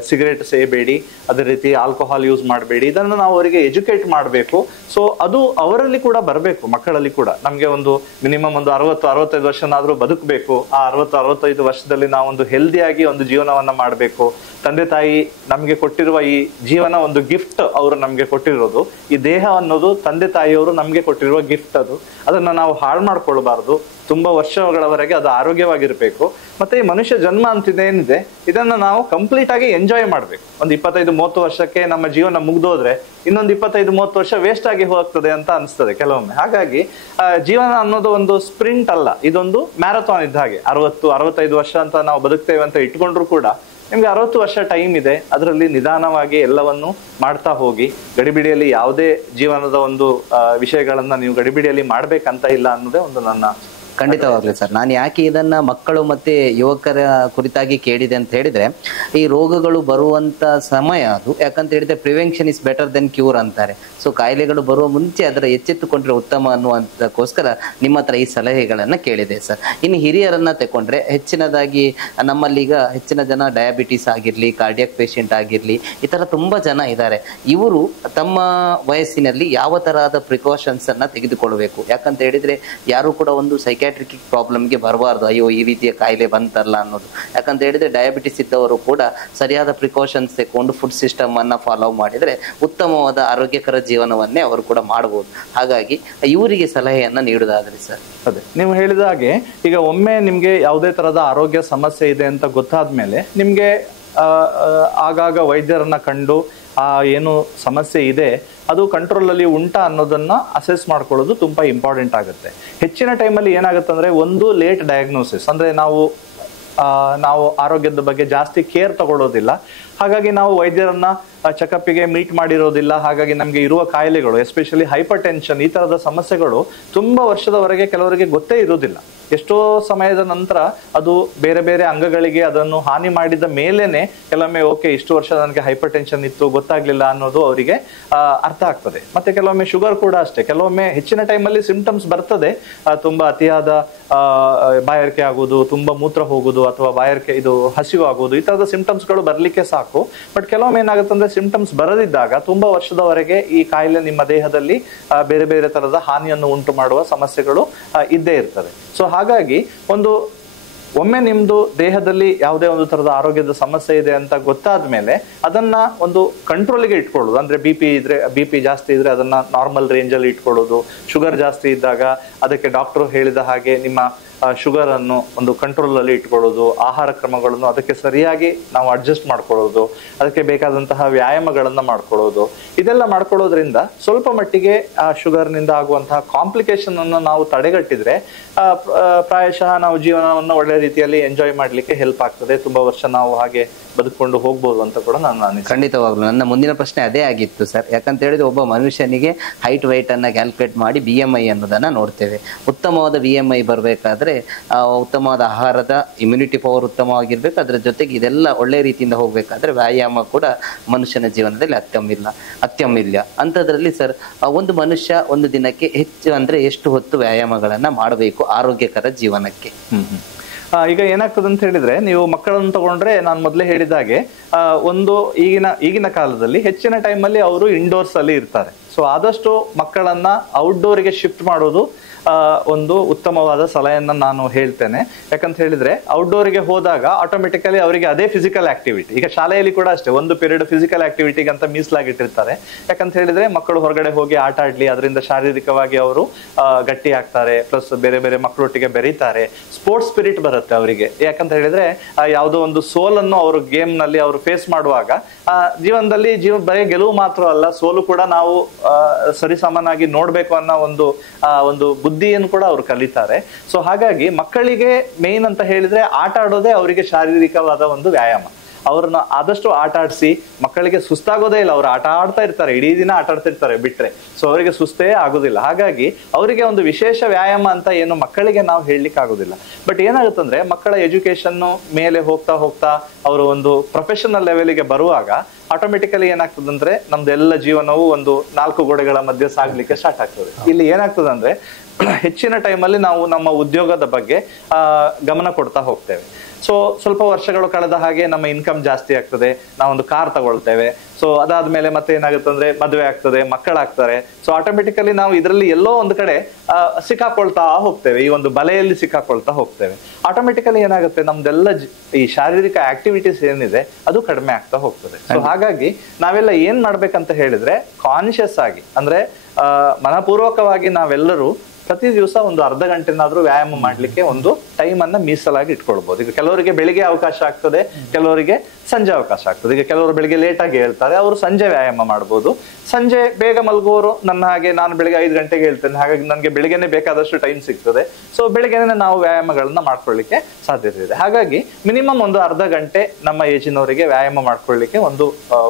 ಸಿಗರೇಟ್ ಸೇಬೇಡಿ, ಅದೇ ರೀತಿ ಆಲ್ಕೋಹಾಲ್ ಯೂಸ್ ಮಾಡಬೇಡಿ, ಇದನ್ನು ನಾವು ಅವರಿಗೆ ಎಜುಕೇಟ್ ಮಾಡಬೇಕು. ಸೊ ಅದು ಅವರಲ್ಲಿ ಕೂಡ ಬರಬೇಕು, ಮಕ್ಕಳಲ್ಲಿ ಕೂಡ. ನಮ್ಗೆ ಒಂದು ಮಿನಿಮಮ್ ಒಂದು 60-65 ವರ್ಷನಾದ್ರೂ ಬದುಕಬೇಕು. ಆ 60-65 ವರ್ಷದಲ್ಲಿ ನಾವು ಒಂದು ಹೆಲ್ದಿಯಾಗಿ ಒಂದು ಜೀವನವನ್ನ ಮಾಡಬೇಕು. ತಂದೆ ತಾಯಿ ನಮ್ಗೆ ಕೊಟ್ಟಿರುವ ಈ ಜೀವನ ಒಂದು ಗಿಫ್ಟ್, ಅವರು ನಮ್ಗೆ ಕೊಟ್ಟಿರೋದು. ಈ ದೇಹ ಅನ್ನೋದು ತಂದೆ ತಾಯಿಯವರು ನಮ್ಗೆ ಕೊಟ್ಟಿರುವ ಗಿಫ್ಟ್. ಅದನ್ನ ನಾವು ಹಾಳು ಮಾಡ್ಕೊಳ್ಬಾರ್ದು. ತುಂಬಾ ವರ್ಷಗಳವರೆಗೆ ಅದು ಆರೋಗ್ಯವಾಗಿರ್ಬೇಕು. ಮತ್ತೆ ಈ ಮನುಷ್ಯ ಜನ್ಮ ಅಂತಿದೇನಿದೆ ಇದನ್ನ ನಾವು ಕಂಪ್ಲೀಟ್ ಆಗಿ ಎಂಜಾಯ್ ಮಾಡ್ಬೇಕು. ಒಂದು 25-30 ವರ್ಷಕ್ಕೆ ನಮ್ಮ ಜೀವನ ಮುಗ್ದೋದ್ರೆ ಇನ್ನೊಂದು 25-30 ವರ್ಷ ವೇಸ್ಟ್ ಆಗಿ ಹೋಗ್ತದೆ ಅಂತ ಅನಿಸ್ತದೆ ಕೆಲವೊಮ್ಮೆ. ಹಾಗಾಗಿ ಜೀವನ ಅನ್ನೋದು ಒಂದು ಸ್ಪ್ರಿಂಟ್ ಅಲ್ಲ, ಇದೊಂದು ಮ್ಯಾರಥಾನ್ ಇದ್ದ ಹಾಗೆ. 60-65 ವರ್ಷ ಅಂತ ನಾವು ಬದುಕ್ತೇವೆ ಅಂತ ಇಟ್ಕೊಂಡ್ರು ಕೂಡ ನಿಮ್ಗೆ 60 ವರ್ಷ ಟೈಮ್ ಇದೆ. ಅದರಲ್ಲಿ ನಿಧಾನವಾಗಿ ಎಲ್ಲವನ್ನು ಮಾಡ್ತಾ ಹೋಗಿ. ಗಡಿಬಿಡಿಯಲ್ಲಿ ಯಾವುದೇ ಜೀವನದ ಒಂದು ವಿಷಯಗಳನ್ನ ನೀವು ಗಡಿಬಿಡಿಯಲ್ಲಿ ಮಾಡ್ಬೇಕಂತ ಇಲ್ಲ ಅನ್ನೋದೇ ಒಂದು ನನ್ನ. ಖಂಡಿತವಾಗ್ಲಿ ಸರ್. ನಾನು ಯಾಕೆ ಇದನ್ನ ಮಕ್ಕಳು ಮತ್ತೆ ಯುವಕರ ಕುರಿತಾಗಿ ಕೇಳಿದೆ ಅಂತ ಹೇಳಿದ್ರೆ, ಈ ರೋಗಗಳು ಬರುವಂತ ಸಮಯ ಅದು. ಯಾಕಂತ ಹೇಳಿದ್ರೆ prevention is better then cure ಅಂತಾರೆ. ಸೊ ಕಾಯಿಲೆಗಳು ಬರುವ ಮುಂಚೆ ಅದರ ಎಚ್ಚೆತ್ತುಕೊಂಡ್ರೆ ಉತ್ತಮ ಅನ್ನುವಂತಕ್ಕೋಸ್ಕರ ನಿಮ್ಮ ಹತ್ರ ಈ ಸಲಹೆಗಳನ್ನ ಕೇಳಿದೆ ಸರ್. ಇನ್ನು ಹಿರಿಯರನ್ನ ತಕೊಂಡ್ರೆ ಹೆಚ್ಚಿನದಾಗಿ ನಮ್ಮಲ್ಲೀಗ ಹೆಚ್ಚಿನ ಜನ ಡಯಾಬಿಟಿಸ್ ಆಗಿರ್ಲಿ, ಕಾರ್ಡಿಯಾಕ್ ಪೇಷಂಟ್ ಆಗಿರ್ಲಿ, ಈ ತರ ತುಂಬಾ ಜನ ಇದ್ದಾರೆ. ಇವರು ತಮ್ಮ ವಯಸ್ಸಿನಲ್ಲಿ ಯಾವ ತರಹದ ಪ್ರಿಕಾಷನ್ಸ್ ಅನ್ನ ತೆಗೆದುಕೊಳ್ಬೇಕು? ಯಾಕಂತ ಹೇಳಿದ್ರೆ ಯಾರು ಕೂಡ ಒಂದು ಸೈಕ್ಯಾಟ್ರಿಕ್ ಪ್ರಾಬ್ಲಮ್ಗೆ ಬರಬಾರ್ದು, ಅಯ್ಯೋ ಈ ರೀತಿಯ ಕಾಯಿಲೆ ಬಂತಲ್ಲ ಅನ್ನೋದು. ಯಾಕಂತ ಹೇಳಿದ್ರೆ ಡಯಾಬಿಟಿಸ್ ಇದ್ದವರು ಕೂಡ ಸರಿಯಾದ ಪ್ರಿಕಾಷನ್ಸ್ ತಗೊಂಡು ಫುಡ್ ಸಿಸ್ಟಮ್ ಅನ್ನ ಫಾಲೋ ಮಾಡಿದ್ರೆ ಉತ್ತಮವಾದ ಆರೋಗ್ಯಕರ ಜೀವನವನ್ನೇ ಅವರು ಕೂಡ ಮಾಡಬಹುದು. ಹಾಗಾಗಿ ಇವರಿಗೆ ಸಲಹೆಯನ್ನ ನೀಡುವುದಾದ್ರೆ ಸರ್. ಅದೇ ನೀವು ಹೇಳಿದ ಹಾಗೆ, ಈಗ ಒಮ್ಮೆ ನಿಮ್ಗೆ ಯಾವುದೇ ತರದ ಆರೋಗ್ಯ ಸಮಸ್ಯೆ ಇದೆ ಅಂತ ಗೊತ್ತಾದ್ಮೇಲೆ ನಿಮ್ಗೆ ಆಗಾಗ ವೈದ್ಯರನ್ನ ಕಂಡು ಆ ಏನು ಸಮಸ್ಯೆ ಇದೆ ಅದು ಕಂಟ್ರೋಲ್ ಅಲ್ಲಿ ಉಂಟಾ ಅನ್ನೋದನ್ನ ಅಸೆಸ್ ಮಾಡ್ಕೊಳ್ಳೋದು ತುಂಬಾ ಇಂಪಾರ್ಟೆಂಟ್ ಆಗುತ್ತೆ. ಹೆಚ್ಚಿನ ಟೈಮಲ್ಲಿ ಏನಾಗುತ್ತೆ ಅಂದ್ರೆ, ಒಂದು ಲೇಟ್ ಡಯಾಗ್ನೋಸಿಸ್, ಅಂದ್ರೆ ನಾವು ಆರೋಗ್ಯದ ಬಗ್ಗೆ ಜಾಸ್ತಿ ಕೇರ್ ತಗೊಳ್ಳೋದಿಲ್ಲ. ಹಾಗಾಗಿ ನಾವು ವೈದ್ಯರನ್ನ ಚೆಕಪ್ಗೆ ಮೀಟ್ ಮಾಡಿರೋದಿಲ್ಲ. ಹಾಗಾಗಿ ನಮ್ಗೆ ಇರುವ ಕಾಯಿಲೆಗಳು, ಎಸ್ಪೆಷಲಿ ಹೈಪರ್ ಟೆನ್ಷನ್, ಈ ತರದ ಸಮಸ್ಯೆಗಳು ತುಂಬಾ ವರ್ಷದವರೆಗೆ ಕೆಲವರಿಗೆ ಗೊತ್ತೇ ಇರುವುದಿಲ್ಲ. ಎಷ್ಟೋ ಸಮಯದ ನಂತರ ಅದು ಬೇರೆ ಬೇರೆ ಅಂಗಗಳಿಗೆ ಅದನ್ನು ಹಾನಿ ಮಾಡಿದ ಮೇಲೇನೆ ಕೆಲವೊಮ್ಮೆ ಓಕೆ ಇಷ್ಟು ವರ್ಷ ನನಗೆ ಹೈಪರ್ ಟೆನ್ಷನ್ ಇತ್ತು, ಗೊತ್ತಾಗ್ಲಿಲ್ಲ ಅನ್ನೋದು ಅವರಿಗೆ ಅರ್ಥ ಆಗ್ತದೆ. ಮತ್ತೆ ಕೆಲವೊಮ್ಮೆ ಶುಗರ್ ಕೂಡ ಅಷ್ಟೇ, ಕೆಲವೊಮ್ಮೆ ಹೆಚ್ಚಿನ ಟೈಮಲ್ಲಿ ಸಿಂಪ್ಟಮ್ಸ್ ಬರ್ತದೆ. ತುಂಬಾ ಅತಿಯಾದ ಬಾಯಾರಿಕೆ ಆಗುವುದು, ತುಂಬಾ ಮೂತ್ರ ಹೋಗುದು, ಅಥವಾ ಬಾಯಾರಿಕೆ ಇದು ಹಸಿವು ಆಗುವುದು, ಈ ತರದ ಸಿಂಪ್ಟಮ್ಸ್ಗಳು ಬರ್ಲಿಕ್ಕೆ ಸಾಕು. ಬಟ್ ಕೆಲವೊಮ್ಮೆ ಏನಾಗುತ್ತೆ ಅಂದ್ರೆ, ಸಿಂಪ್ಟಮ್ಸ್ ಬರದಿದ್ದಾಗ ತುಂಬಾ ವರ್ಷದವರೆಗೆ ಈ ಕಾಯಿಲೆ ನಿಮ್ಮ ದೇಹದಲ್ಲಿ ಬೇರೆ ಬೇರೆ ತರದ ಹಾನಿಯನ್ನು ಉಂಟು ಮಾಡುವ ಸಮಸ್ಯೆಗಳು ಇದ್ದೇ ಇರ್ತದೆ. ಸೊ ಹಾಗಾಗಿ ಒಮ್ಮೆ ನಿಮ್ದು ದೇಹದಲ್ಲಿ ಯಾವುದೇ ಒಂದು ತರದ ಆರೋಗ್ಯದ ಸಮಸ್ಯೆ ಇದೆ ಅಂತ ಗೊತ್ತಾದ ಮೇಲೆ ಅದನ್ನ ಒಂದು ಕಂಟ್ರೋಲ್ಗೆ ಇಟ್ಕೊಳ್ಳೋದು. ಅಂದ್ರೆ ಬಿ ಪಿ ಜಾಸ್ತಿ ಇದ್ರೆ ಅದನ್ನ ನಾರ್ಮಲ್ ರೇಂಜ್ ಅಲ್ಲಿ ಇಟ್ಕೊಳ್ಳೋದು. ಶುಗರ್ ಜಾಸ್ತಿ ಇದ್ದಾಗ ಅದಕ್ಕೆ ಡಾಕ್ಟರ್ ಹೇಳಿದ ಹಾಗೆ ನಿಮ್ಮ ಶುಗರ್ ಅನ್ನು ಒಂದು ಕಂಟ್ರೋಲ್ ಅಲ್ಲಿ ಇಟ್ಕೊಳ್ಳೋದು. ಆಹಾರ ಕ್ರಮಗಳನ್ನು ಅದಕ್ಕೆ ಸರಿಯಾಗಿ ನಾವು ಅಡ್ಜಸ್ಟ್ ಮಾಡ್ಕೊಳ್ಳೋದು. ಅದಕ್ಕೆ ಬೇಕಾದಂತಹ ವ್ಯಾಯಾಮಗಳನ್ನ ಮಾಡ್ಕೊಳ್ಳೋದು. ಇದೆಲ್ಲ ಮಾಡ್ಕೊಳ್ಳೋದ್ರಿಂದ ಸ್ವಲ್ಪ ಮಟ್ಟಿಗೆ ಆ ಶುಗರ್ ನಿಂದ ಆಗುವಂತಹ ಕಾಂಪ್ಲಿಕೇಶನ್ ಅನ್ನು ನಾವು ತಡೆಗಟ್ಟಿದ್ರೆ ಪ್ರಾಯಶಃ ನಾವು ಜೀವನವನ್ನು ಒಳ್ಳೆ ರೀತಿಯಲ್ಲಿ ಎಂಜಾಯ್ ಮಾಡ್ಲಿಕ್ಕೆ ಹೆಲ್ಪ್ ಆಗ್ತದೆ. ತುಂಬಾ ವರ್ಷ ನಾವು ಹಾಗೆ ಬದುಕೊಂಡು ಹೋಗ್ಬೋದು ಅಂತ ಕೂಡ ನಾನು. ಖಂಡಿತವಾಗ್ಲು ನನ್ನ ಮುಂದಿನ ಪ್ರಶ್ನೆ ಅದೇ ಆಗಿತ್ತು ಸರ್. ಯಾಕಂತ ಹೇಳಿದ್ರೆ ಒಬ್ಬ ಮನುಷ್ಯನಿಗೆ ಹೈಟ್ ವೈಟ್ ಅನ್ನ ಕ್ಯಾಲ್ಕುಲೇಟ್ ಮಾಡಿ BMI ಅನ್ನೋದನ್ನ ನೋಡ್ತೇವೆ. ಉತ್ತಮವಾದ BMI ಬರಬೇಕಾದ್ರೆ ಉತ್ತಮವಾದ ಆಹಾರದ ಇಮ್ಯುನಿಟಿ ಪವರ್ ಉತ್ತಮವಾಗಿರ್ಬೇಕು. ಅದರ ಜೊತೆಗೆ ಇದೆಲ್ಲ ಒಳ್ಳೆ ರೀತಿಯಿಂದ ಹೋಗ್ಬೇಕಾದ್ರೆ ವ್ಯಾಯಾಮ ಕೂಡ ಮನುಷ್ಯನ ಜೀವನದಲ್ಲಿ ಅತ್ಯಮೂಲ್ಯ. ಅಂಥದ್ರಲ್ಲಿ ಸರ್, ಒಂದು ಮನುಷ್ಯ ಒಂದು ದಿನಕ್ಕೆ ಹೆಚ್ಚು ಅಂದ್ರೆ ಎಷ್ಟು ಹೊತ್ತು ವ್ಯಾಯಾಮಗಳನ್ನ ಮಾಡಬೇಕು ಆರೋಗ್ಯಕರ ಜೀವನಕ್ಕೆ? ಈಗ ಏನಾಗ್ತದೆ ಅಂತ ಹೇಳಿದ್ರೆ, ನೀವು ಮಕ್ಕಳನ್ನು ತಗೊಂಡ್ರೆ ನಾನು ಮೊದಲೇ ಹೇಳಿದ ಹಾಗೆ ಈಗಿನ ಕಾಲದಲ್ಲಿ ಹೆಚ್ಚಿನ ಟೈಮಲ್ಲಿ ಅವರು ಇಂಡೋರ್ಸ್ ಅಲ್ಲಿ ಇರ್ತಾರೆ. ಸೊ ಆದಷ್ಟು ಮಕ್ಕಳನ್ನ ಔಟ್ಡೋರಿಗೆ ಶಿಫ್ಟ್ ಮಾಡೋದು ಒಂದು ಉತ್ತಮವಾದ ಸಲಹೆಯನ್ನ ನಾನು ಹೇಳ್ತೇನೆ. ಯಾಕಂತ ಹೇಳಿದ್ರೆ ಔಟ್ಡೋರಿಗೆ ಹೋದಾಗ ಆಟೋಮೆಟಿಕಲಿ ಅವರಿಗೆ ಅದೇ ಫಿಸಿಕಲ್ ಆಕ್ಟಿವಿಟಿ, ಈಗ ಶಾಲೆಯಲ್ಲಿ ಕೂಡ ಅಷ್ಟೇ ಒಂದು ಪೀರಿಯಡ್ ಫಿಸಿಕಲ್ ಆಕ್ಟಿವಿಟಿಗೆ ಅಂತ ಮೀಸಲಾಗಿಟ್ಟಿರ್ತಾರೆ. ಯಾಕಂತ ಹೇಳಿದ್ರೆ ಮಕ್ಕಳು ಹೊರಗಡೆ ಹೋಗಿ ಆಟ ಆಡ್ಲಿ, ಅದರಿಂದ ಶಾರೀರಿಕವಾಗಿ ಅವರು ಗಟ್ಟಿ ಆಗ್ತಾರೆ, ಪ್ಲಸ್ ಬೇರೆ ಬೇರೆ ಮಕ್ಕಳೊಟ್ಟಿಗೆ ಬೆರೀತಾರೆ, ಸ್ಪೋರ್ಟ್ಸ್ ಸ್ಪಿರಿಟ್ ಬರುತ್ತೆ ಅವರಿಗೆ. ಯಾಕಂತ ಹೇಳಿದ್ರೆ ಯಾವುದೋ ಒಂದು ಸೋಲನ್ನು ಅವರು ಗೇಮ್ ನಲ್ಲಿ ಅವರು ಫೇಸ್ ಮಾಡುವಾಗ ಜೀವನದಲ್ಲಿ ಬರೀ ಗೆಲುವು ಮಾತ್ರ ಅಲ್ಲ, ಸೋಲು ಕೂಡ ನಾವು ಸರಿಸಮನಾಗಿ ನೋಡ್ಬೇಕು ಅನ್ನೋ ಒಂದು ಬುದ್ಧಿಯನ್ನು ಕೂಡ ಅವರು ಕಲಿತಾರೆ. ಸೊ ಹಾಗಾಗಿ ಮಕ್ಕಳಿಗೆ ಮೇನ್ ಅಂತ ಹೇಳಿದ್ರೆ ಆಟ ಆಡೋದೇ ಅವರಿಗೆ ಶಾರೀರಿಕವಾದ ಒಂದು ವ್ಯಾಯಾಮ. ಅವ್ರನ್ನ ಆದಷ್ಟು ಆಟ ಆಡಿಸಿ, ಮಕ್ಕಳಿಗೆ ಸುಸ್ತಾಗೋದೇ ಇಲ್ಲ, ಅವ್ರು ಆಟ ಆಡ್ತಾ ಇರ್ತಾರೆ, ಇಡೀ ದಿನ ಆಟ ಆಡ್ತಿರ್ತಾರೆ ಬಿಟ್ರೆ, ಸೊ ಅವರಿಗೆ ಸುಸ್ತೇ ಆಗೋದಿಲ್ಲ. ಹಾಗಾಗಿ ಅವರಿಗೆ ಒಂದು ವಿಶೇಷ ವ್ಯಾಯಾಮ ಅಂತ ಏನು ಮಕ್ಕಳಿಗೆ ನಾವು ಹೇಳಲಿಕ್ಕೆ ಆಗೋದಿಲ್ಲ. ಬಟ್ ಏನಾಗುತ್ತಂದ್ರೆ ಮಕ್ಕಳ ಎಜುಕೇಶನ್ ಮೇಲೆ ಹೋಗ್ತಾ ಹೋಗ್ತಾ ಅವರು ಒಂದು ಪ್ರೊಫೆಷನಲ್ ಲೆವೆಲ್ಗೆ ಬರುವಾಗ ಆಟೋಮೆಟಿಕಲಿ ಏನಾಗ್ತದಂದ್ರೆ ನಮ್ದೆಲ್ಲ ಜೀವನವು ಒಂದು 4 ಗೋಡೆಗಳ ಮಧ್ಯೆ ಸಾಗ್ಲಿಕ್ಕೆ ಸ್ಟಾರ್ಟ್ ಆಗ್ತದೆ. ಇಲ್ಲಿ ಏನಾಗ್ತದಂದ್ರೆ ಹೆಚ್ಚಿನ ಟೈಮಲ್ಲಿ ನಾವು ನಮ್ಮ ಉದ್ಯೋಗದ ಬಗ್ಗೆ ಗಮನ ಕೊಡ್ತಾ ಹೋಗ್ತೇವೆ. ಸೊ ಸ್ವಲ್ಪ ವರ್ಷಗಳು ಕಳೆದ ಹಾಗೆ ನಮ್ಮ ಇನ್ಕಮ್ ಜಾಸ್ತಿ ಆಗ್ತದೆ, ನಾವೊಂದು ಕಾರ್ ತಗೊಳ್ತೇವೆ. ಸೊ ಅದಾದ್ಮೇಲೆ ಮತ್ತೆ ಏನಾಗುತ್ತೆ ಅಂದ್ರೆ ಮದುವೆ ಆಗ್ತದೆ, ಮಕ್ಕಳಾಗ್ತಾರೆ. ಸೊ ಆಟೋಮೆಟಿಕಲಿ ನಾವು ಇದರಲ್ಲಿ ಎಲ್ಲೋ ಒಂದು ಕಡೆ ಸಿಕ್ಕಾಕೊಳ್ತಾ ಹೋಗ್ತೇವೆ, ಈ ಒಂದು ಬಲೆಯಲ್ಲಿ ಸಿಕ್ಕಾಕೊಳ್ತಾ ಹೋಗ್ತೇವೆ. ಆಟೋಮೆಟಿಕಲಿ ಏನಾಗುತ್ತೆ ನಮ್ದೆಲ್ಲ ಈ ಶಾರೀರಿಕ ಆಕ್ಟಿವಿಟೀಸ್ ಏನಿದೆ ಅದು ಕಡಿಮೆ ಆಗ್ತಾ ಹೋಗ್ತದೆ. ಸೊ ಹಾಗಾಗಿ ನಾವೆಲ್ಲ ಏನ್ ಮಾಡ್ಬೇಕಂತ ಹೇಳಿದ್ರೆ ಕಾನ್ಶಿಯಸ್ ಆಗಿ, ಅಂದ್ರೆ ಮನಪೂರ್ವಕವಾಗಿ ನಾವೆಲ್ಲರೂ ಪ್ರತಿ ದಿವಸ ಒಂದು ಅರ್ಧ ಗಂಟೆನಾದ್ರೂ ವ್ಯಾಯಾಮ ಮಾಡ್ಲಿಕ್ಕೆ ಒಂದು ಟೈಮ್ ಅನ್ನ ಮೀಸಲಾಗಿ ಇಟ್ಕೊಳ್ಬಹುದು. ಈಗ ಕೆಲವರಿಗೆ ಬೆಳಿಗ್ಗೆ ಅವಕಾಶ ಆಗ್ತದೆ, ಕೆಲವರಿಗೆ ಸಂಜೆ ಅವಕಾಶ ಆಗ್ತದೆ. ಈಗ ಕೆಲವರು ಬೆಳಿಗ್ಗೆ ಲೇಟ್ ಆಗಿ ಹೇಳ್ತಾರೆ, ಅವರು ಸಂಜೆ ವ್ಯಾಯಾಮ ಮಾಡ್ಬೋದು. ಸಂಜೆ ಬೇಗ ಮಲಗುವವರು ನನ್ನ ಹಾಗೆ, ನಾನು ಬೆಳಿಗ್ಗೆ 5 ಗಂಟೆಗೆ ಹೇಳ್ತೇನೆ, ಹಾಗಾಗಿ ನನಗೆ ಬೆಳಿಗ್ಗೆನೆ ಬೇಕಾದಷ್ಟು ಟೈಮ್ ಸಿಗ್ತದೆ. ಸೊ ಬೆಳಿಗ್ಗೆನೆ ನಾವು ವ್ಯಾಯಾಮಗಳನ್ನ ಮಾಡ್ಕೊಳ್ಳಿಕ್ಕೆ ಸಾಧ್ಯತೆ ಇದೆ. ಹಾಗಾಗಿ ಮಿನಿಮಮ್ ಒಂದು ಅರ್ಧ ಗಂಟೆ ನಮ್ಮ ಏಜಿನವರಿಗೆ ವ್ಯಾಯಾಮ ಮಾಡ್ಕೊಳ್ಳಿಕ್ಕೆ ಒಂದು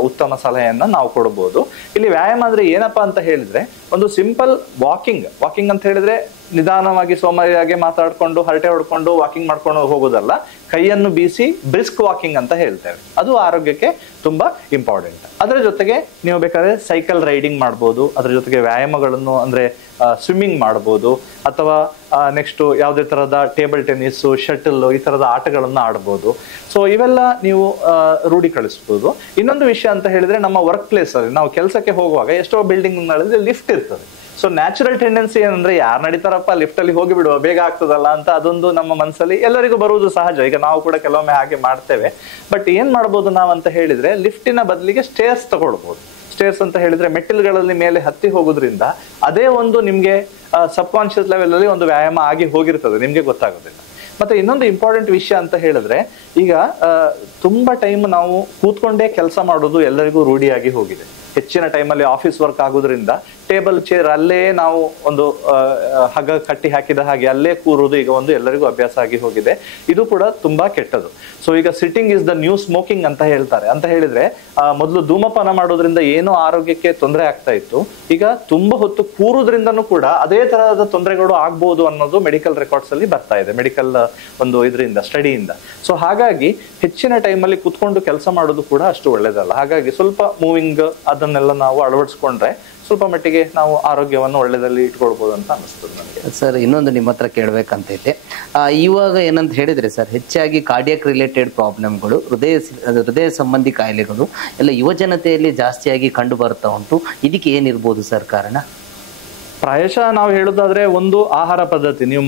ಉತ್ತಮ ಸಲಹೆಯನ್ನ ನಾವು ಕೊಡಬಹುದು. ಇಲ್ಲಿ ವ್ಯಾಯಾಮ ಅಂದ್ರೆ ಏನಪ್ಪಾ ಅಂತ ಹೇಳಿದ್ರೆ ಒಂದು ಸಿಂಪಲ್ ವಾಕಿಂಗ್ ಅಂತ ಹೇಳಿದ್ರೆ ನಿಧಾನವಾಗಿ ಸೋಮಾರಿಯಾಗಿ ಮಾತಾಡ್ಕೊಂಡು ಹರಟೆ ಹೊಡ್ಕೊಂಡು ವಾಕಿಂಗ್ ಮಾಡ್ಕೊಂಡು ಹೋಗೋದಲ್ಲ, ಕೈಯನ್ನು ಬೀಸಿ ಬ್ರಿಸ್ಕ್ ವಾಕಿಂಗ್ ಅಂತ ಹೇಳ್ತೇವೆ. ಅದು ಆರೋಗ್ಯಕ್ಕೆ ತುಂಬಾ ಇಂಪಾರ್ಟೆಂಟ್. ಅದರ ಜೊತೆಗೆ ನೀವು ಬೇಕಾದ್ರೆ ಸೈಕಲ್ ರೈಡಿಂಗ್ ಮಾಡ್ಬೋದು, ಅದ್ರ ಜೊತೆಗೆ ವ್ಯಾಯಾಮಗಳನ್ನು ಅಂದ್ರೆ ಸ್ವಿಮ್ಮಿಂಗ್ ಮಾಡ್ಬೋದು, ಅಥವಾ ನೆಕ್ಸ್ಟ್ ಯಾವುದೇ ತರಹದ ಟೇಬಲ್ ಟೆನ್ನಿಸ್, ಶಟಲ್ ಈ ತರದ ಆಟಗಳನ್ನ ಆಡ್ಬೋದು. ಸೊ ಇವೆಲ್ಲ ನೀವು ರೂಢೀಕರಿಸಬಹುದು. ಇನ್ನೊಂದು ವಿಷಯ ಅಂತ ಹೇಳಿದ್ರೆ ನಮ್ಮ ವರ್ಕ್ ಪ್ಲೇಸ್ ಅಲ್ಲಿ ನಾವು ಕೆಲಸಕ್ಕೆ ಹೋಗುವಾಗ ಎಷ್ಟೋ ಬಿಲ್ಡಿಂಗ್ ಗಳಲ್ಲಿ ಲಿಫ್ಟ್ ಇರ್ತದೆ. ಸೊ ನ್ಯಾಚುರಲ್ ಟೆಂಡೆನ್ಸಿ ಏನಂದ್ರೆ ಯಾರು ನಡೀತಾರಪ್ಪ ಲಿಫ್ಟ್ ಅಲ್ಲಿ ಹೋಗಿ ಬಿಡುವ, ಬೇಗ ಆಗ್ತದಲ್ಲ ಅಂತ ಅದೊಂದು ನಮ್ಮ ಮನಸ್ಸಲ್ಲಿ ಎಲ್ಲರಿಗೂ ಬರುವುದು ಸಹಜ. ಈಗ ನಾವು ಕೂಡ ಕೆಲವೊಮ್ಮೆ ಹಾಗೆ ಮಾಡ್ತೇವೆ. ಬಟ್ ಏನ್ ಮಾಡ್ಬೋದು ನಾವು ಅಂತ ಹೇಳಿದ್ರೆ ಲಿಫ್ಟಿನ ಬದಲಿಗೆ ಸ್ಟೇರ್ಸ್ ತಗೊಳ್ಬಹುದು. ಸ್ಟೇರ್ಸ್ ಅಂತ ಹೇಳಿದ್ರೆ ಮೆಟ್ಟಿಲುಗಳಲ್ಲಿ ಮೇಲೆ ಹತ್ತಿ ಹೋಗೋದ್ರಿಂದ ಅದೇ ಒಂದು ನಿಮ್ಗೆ ಸಬ್ ಕಾನ್ಶಿಯಸ್ ಲೆವೆಲ್ ಅಲ್ಲಿ ಒಂದು ವ್ಯಾಯಾಮ ಆಗಿ ಹೋಗಿರ್ತದೆ, ನಿಮ್ಗೆ ಗೊತ್ತಾಗೋದಿಲ್ಲ. ಮತ್ತೆ ಇನ್ನೊಂದು ಇಂಪಾರ್ಟೆಂಟ್ ವಿಷಯ ಅಂತ ಹೇಳಿದ್ರೆ ಈಗ ತುಂಬಾ ಟೈಮ್ ನಾವು ಕೂತ್ಕೊಂಡೇ ಕೆಲಸ ಮಾಡೋದು ಎಲ್ಲರಿಗೂ ರೂಢಿಯಾಗಿ ಹೋಗಿದೆ. ಹೆಚ್ಚಿನ ಟೈಮಲ್ಲಿ ಆಫೀಸ್ ವರ್ಕ್ ಆಗೋದ್ರಿಂದ ಟೇಬಲ್ ಚೇರ್ ಅಲ್ಲೇ ನಾವು ಒಂದು ಹಗ್ಗ ಕಟ್ಟಿ ಹಾಕಿದ ಹಾಗೆ ಅಲ್ಲೇ ಕೂರುವುದು ಈಗ ಒಂದು ಎಲ್ಲರಿಗೂ ಅಭ್ಯಾಸ ಆಗಿ ಹೋಗಿದೆ. ಇದು ಕೂಡ ತುಂಬಾ ಕೆಟ್ಟದು. ಸೊ ಈಗ sitting is the new smoking ಅಂತ ಹೇಳ್ತಾರೆ. ಅಂತ ಹೇಳಿದ್ರೆ ಮೊದಲು ಧೂಮಪಾನ ಮಾಡೋದ್ರಿಂದ ಏನೋ ಆರೋಗ್ಯಕ್ಕೆ ತೊಂದರೆ ಆಗ್ತಾ ಇತ್ತು, ಈಗ ತುಂಬಾ ಹೊತ್ತು ಕೂರುದ್ರಿಂದನೂ ಕೂಡ ಅದೇ ತರಹದ ತೊಂದರೆಗಳು ಆಗ್ಬಹುದು ಅನ್ನೋದು ಮೆಡಿಕಲ್ ರೆಕಾರ್ಡ್ಸ್ ಅಲ್ಲಿ ಬರ್ತಾ ಇದೆ, ಮೆಡಿಕಲ್ ಒಂದು ಇದರಿಂದ ಸ್ಟಡಿಯಿಂದ. ಸೊ ಹಾಗಾಗಿ ಹೆಚ್ಚಿನ ಟೈಮಲ್ಲಿ ಕುತ್ಕೊಂಡು ಕೆಲಸ ಮಾಡೋದು ಕೂಡ ಅಷ್ಟು ಒಳ್ಳೇದಲ್ಲ. ಹಾಗಾಗಿ ಸ್ವಲ್ಪ ಮೂವಿಂಗ್ ಅದನ್ನೆಲ್ಲ ನಾವು ಅಳವಡಿಸ್ಕೊಂಡ್ರೆ ಸ್ವಲ್ಪ ಮಟ್ಟಿಗೆ ನಾವು ಆರೋಗ್ಯವನ್ನು ಒಳ್ಳೆದಲ್ಲಿ ಇಟ್ಕೊಳ್ಬಹುದು ಅಂತ ಅನಿಸ್ತದೆ ನನಗೆ. ಸರ್ ಇನ್ನೊಂದು ನಿಮ್ಮ ಹತ್ರ ಕೇಳಬೇಕಂತೈತೆ. ಇವಾಗ ಏನಂತ ಹೇಳಿದ್ರೆ ಸರ್, ಹೆಚ್ಚಾಗಿ ಕಾರ್ಡಿಯಾಕ್ ರಿಲೇಟೆಡ್ ಪ್ರಾಬ್ಲಮ್ಗಳು, ಹೃದಯ ಸಂಬಂಧಿ ಕಾಯಿಲೆಗಳು ಎಲ್ಲ ಯುವ ಜನತೆಯಲ್ಲಿ ಜಾಸ್ತಿಯಾಗಿ ಕಂಡು ಬರ್ತಾ ಉಂಟು. ಇದಕ್ಕೆ ಏನಿರ್ಬೋದು ಸರ್ ಕಾರಣ? ಪ್ರಾಯಶಃ ನಾವು ಹೇಳೋದಾದ್ರೆ ಒಂದು ಆಹಾರ ಪದ್ಧತಿ. ನೀವು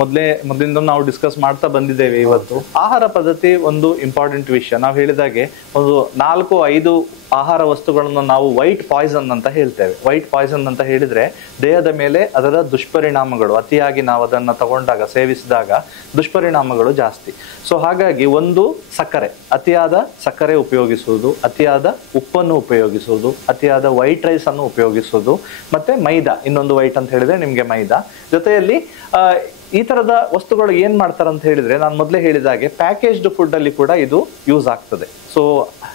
ಮೊದಲಿಂದ ನಾವು ಡಿಸ್ಕಸ್ ಮಾಡ್ತಾ ಬಂದಿದ್ದೇವೆ ಇವತ್ತು. ಆಹಾರ ಪದ್ಧತಿ ಒಂದು ಇಂಪಾರ್ಟೆಂಟ್ ವಿಷಯ. ನಾವು ಹೇಳಿದಾಗೆ ಒಂದು 4-5 ಆಹಾರ ವಸ್ತುಗಳನ್ನು ನಾವು ವೈಟ್ ಪಾಯ್ಸನ್ ಅಂತ ಹೇಳ್ತೇವೆ. ವೈಟ್ ಪಾಯ್ಸನ್ ಅಂತ ಹೇಳಿದ್ರೆ ದೇಹದ ಮೇಲೆ ಅದರ ದುಷ್ಪರಿಣಾಮಗಳು, ಅತಿಯಾಗಿ ನಾವು ಅದನ್ನ ತಗೊಂಡಾಗ ಸೇವಿಸಿದಾಗ ದುಷ್ಪರಿಣಾಮಗಳು ಜಾಸ್ತಿ. ಸೊ ಹಾಗಾಗಿ ಒಂದು ಸಕ್ಕರೆ, ಅತಿಯಾದ ಸಕ್ಕರೆ ಉಪಯೋಗಿಸುವುದು, ಅತಿಯಾದ ಉಪ್ಪನ್ನು ಉಪಯೋಗಿಸುವುದು, ಅತಿಯಾದ ವೈಟ್ ರೈಸ್ ಅನ್ನು ಉಪಯೋಗಿಸುವುದು, ಮತ್ತೆ ಮೈದಾ, ಇನ್ನೊಂದು ವೈಟ್ ಅಂತ ಹೇಳಿದ್ರೆ ನಿಮ್ಗೆ ಮೈದಾ ಜೊತೆಯಲ್ಲಿ ಈ ತರದ ವಸ್ತುಗಳು ಏನ್ ಮಾಡ್ತಾರೆ ಅಂತ ಹೇಳಿದ್ರೆ ನಾನು ಮೊದಲೇ ಹೇಳಿದಾಗೆ ಪ್ಯಾಕೇಜ್ಡ್ ಫುಡ್ ಅಲ್ಲಿ ಕೂಡ ಇದು ಯೂಸ್ ಆಗ್ತದೆ. ಸೊ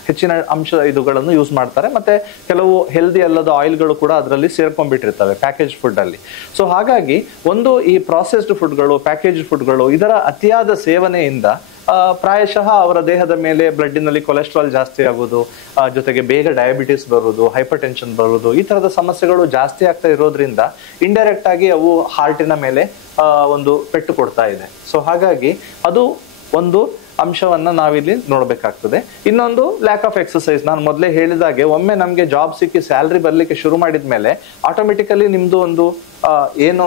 ಹೆಚ್ಚಿನ ಅಂಶ ಇದುಗಳನ್ನು ಯೂಸ್ ಮಾಡ್ತಾರೆ. ಮತ್ತೆ ಕೆಲವು ಹೆಲ್ದಿ ಅಲ್ಲದ ಆಯಿಲ್ಗಳು ಕೂಡ ಅದರಲ್ಲಿ ಸೇರ್ಕೊಂಡ್ಬಿಟ್ಟಿರ್ತವೆ ಪ್ಯಾಕೇಜ್ ಫುಡ್ ಅಲ್ಲಿ. ಸೊ ಹಾಗಾಗಿ ಒಂದು ಈ ಪ್ರಾಸೆಸ್ಡ್ ಫುಡ್ಗಳು, ಪ್ಯಾಕೇಜ್ ಫುಡ್ಗಳು, ಇದರ ಅತಿಯಾದ ಸೇವನೆಯಿಂದ ಪ್ರಾಯಶಃ ಅವರ ದೇಹದ ಮೇಲೆ ಬ್ಲಡ್ಡಿನಲ್ಲಿ ಕೊಲೆಸ್ಟ್ರಾಲ್ ಜಾಸ್ತಿ ಆಗೋದು, ಜೊತೆಗೆ ಬೇಗ ಡಯಾಬಿಟಿಸ್ ಬರೋದು, ಹೈಪರ್ ಟೆನ್ಷನ್ ಬರೋದು, ಈ ತರದ ಸಮಸ್ಯೆಗಳು ಜಾಸ್ತಿ ಆಗ್ತಾ ಇರೋದ್ರಿಂದ ಇಂಡೈರೆಕ್ಟ್ ಆಗಿ ಅವು ಹಾರ್ಟಿನ ಮೇಲೆ ಒಂದು ಪೆಟ್ಟು ಕೊಡ್ತಾ ಇದೆ. ಸೊ ಹಾಗಾಗಿ ಅದು ಒಂದು ಅಂಶವನ್ನ ನಾವಿಲ್ಲಿ ನೋಡ್ಬೇಕಾಗ್ತದೆ. ಇನ್ನೊಂದು ಲ್ಯಾಕ್ ಆಫ್ ಎಕ್ಸರ್ಸೈಸ್. ನಾನು ಮೊದಲೇ ಹೇಳಿದಾಗೆ ಒಮ್ಮೆ ನಮ್ಗೆ ಜಾಬ್ ಸಿಕ್ಕಿ ಸ್ಯಾಲ್ರಿ ಬರ್ಲಿಕ್ಕೆ ಶುರು ಮಾಡಿದ್ಮೇಲೆ ಆಟೋಮೆಟಿಕಲಿ ನಿಮ್ದು ಒಂದು ಏನು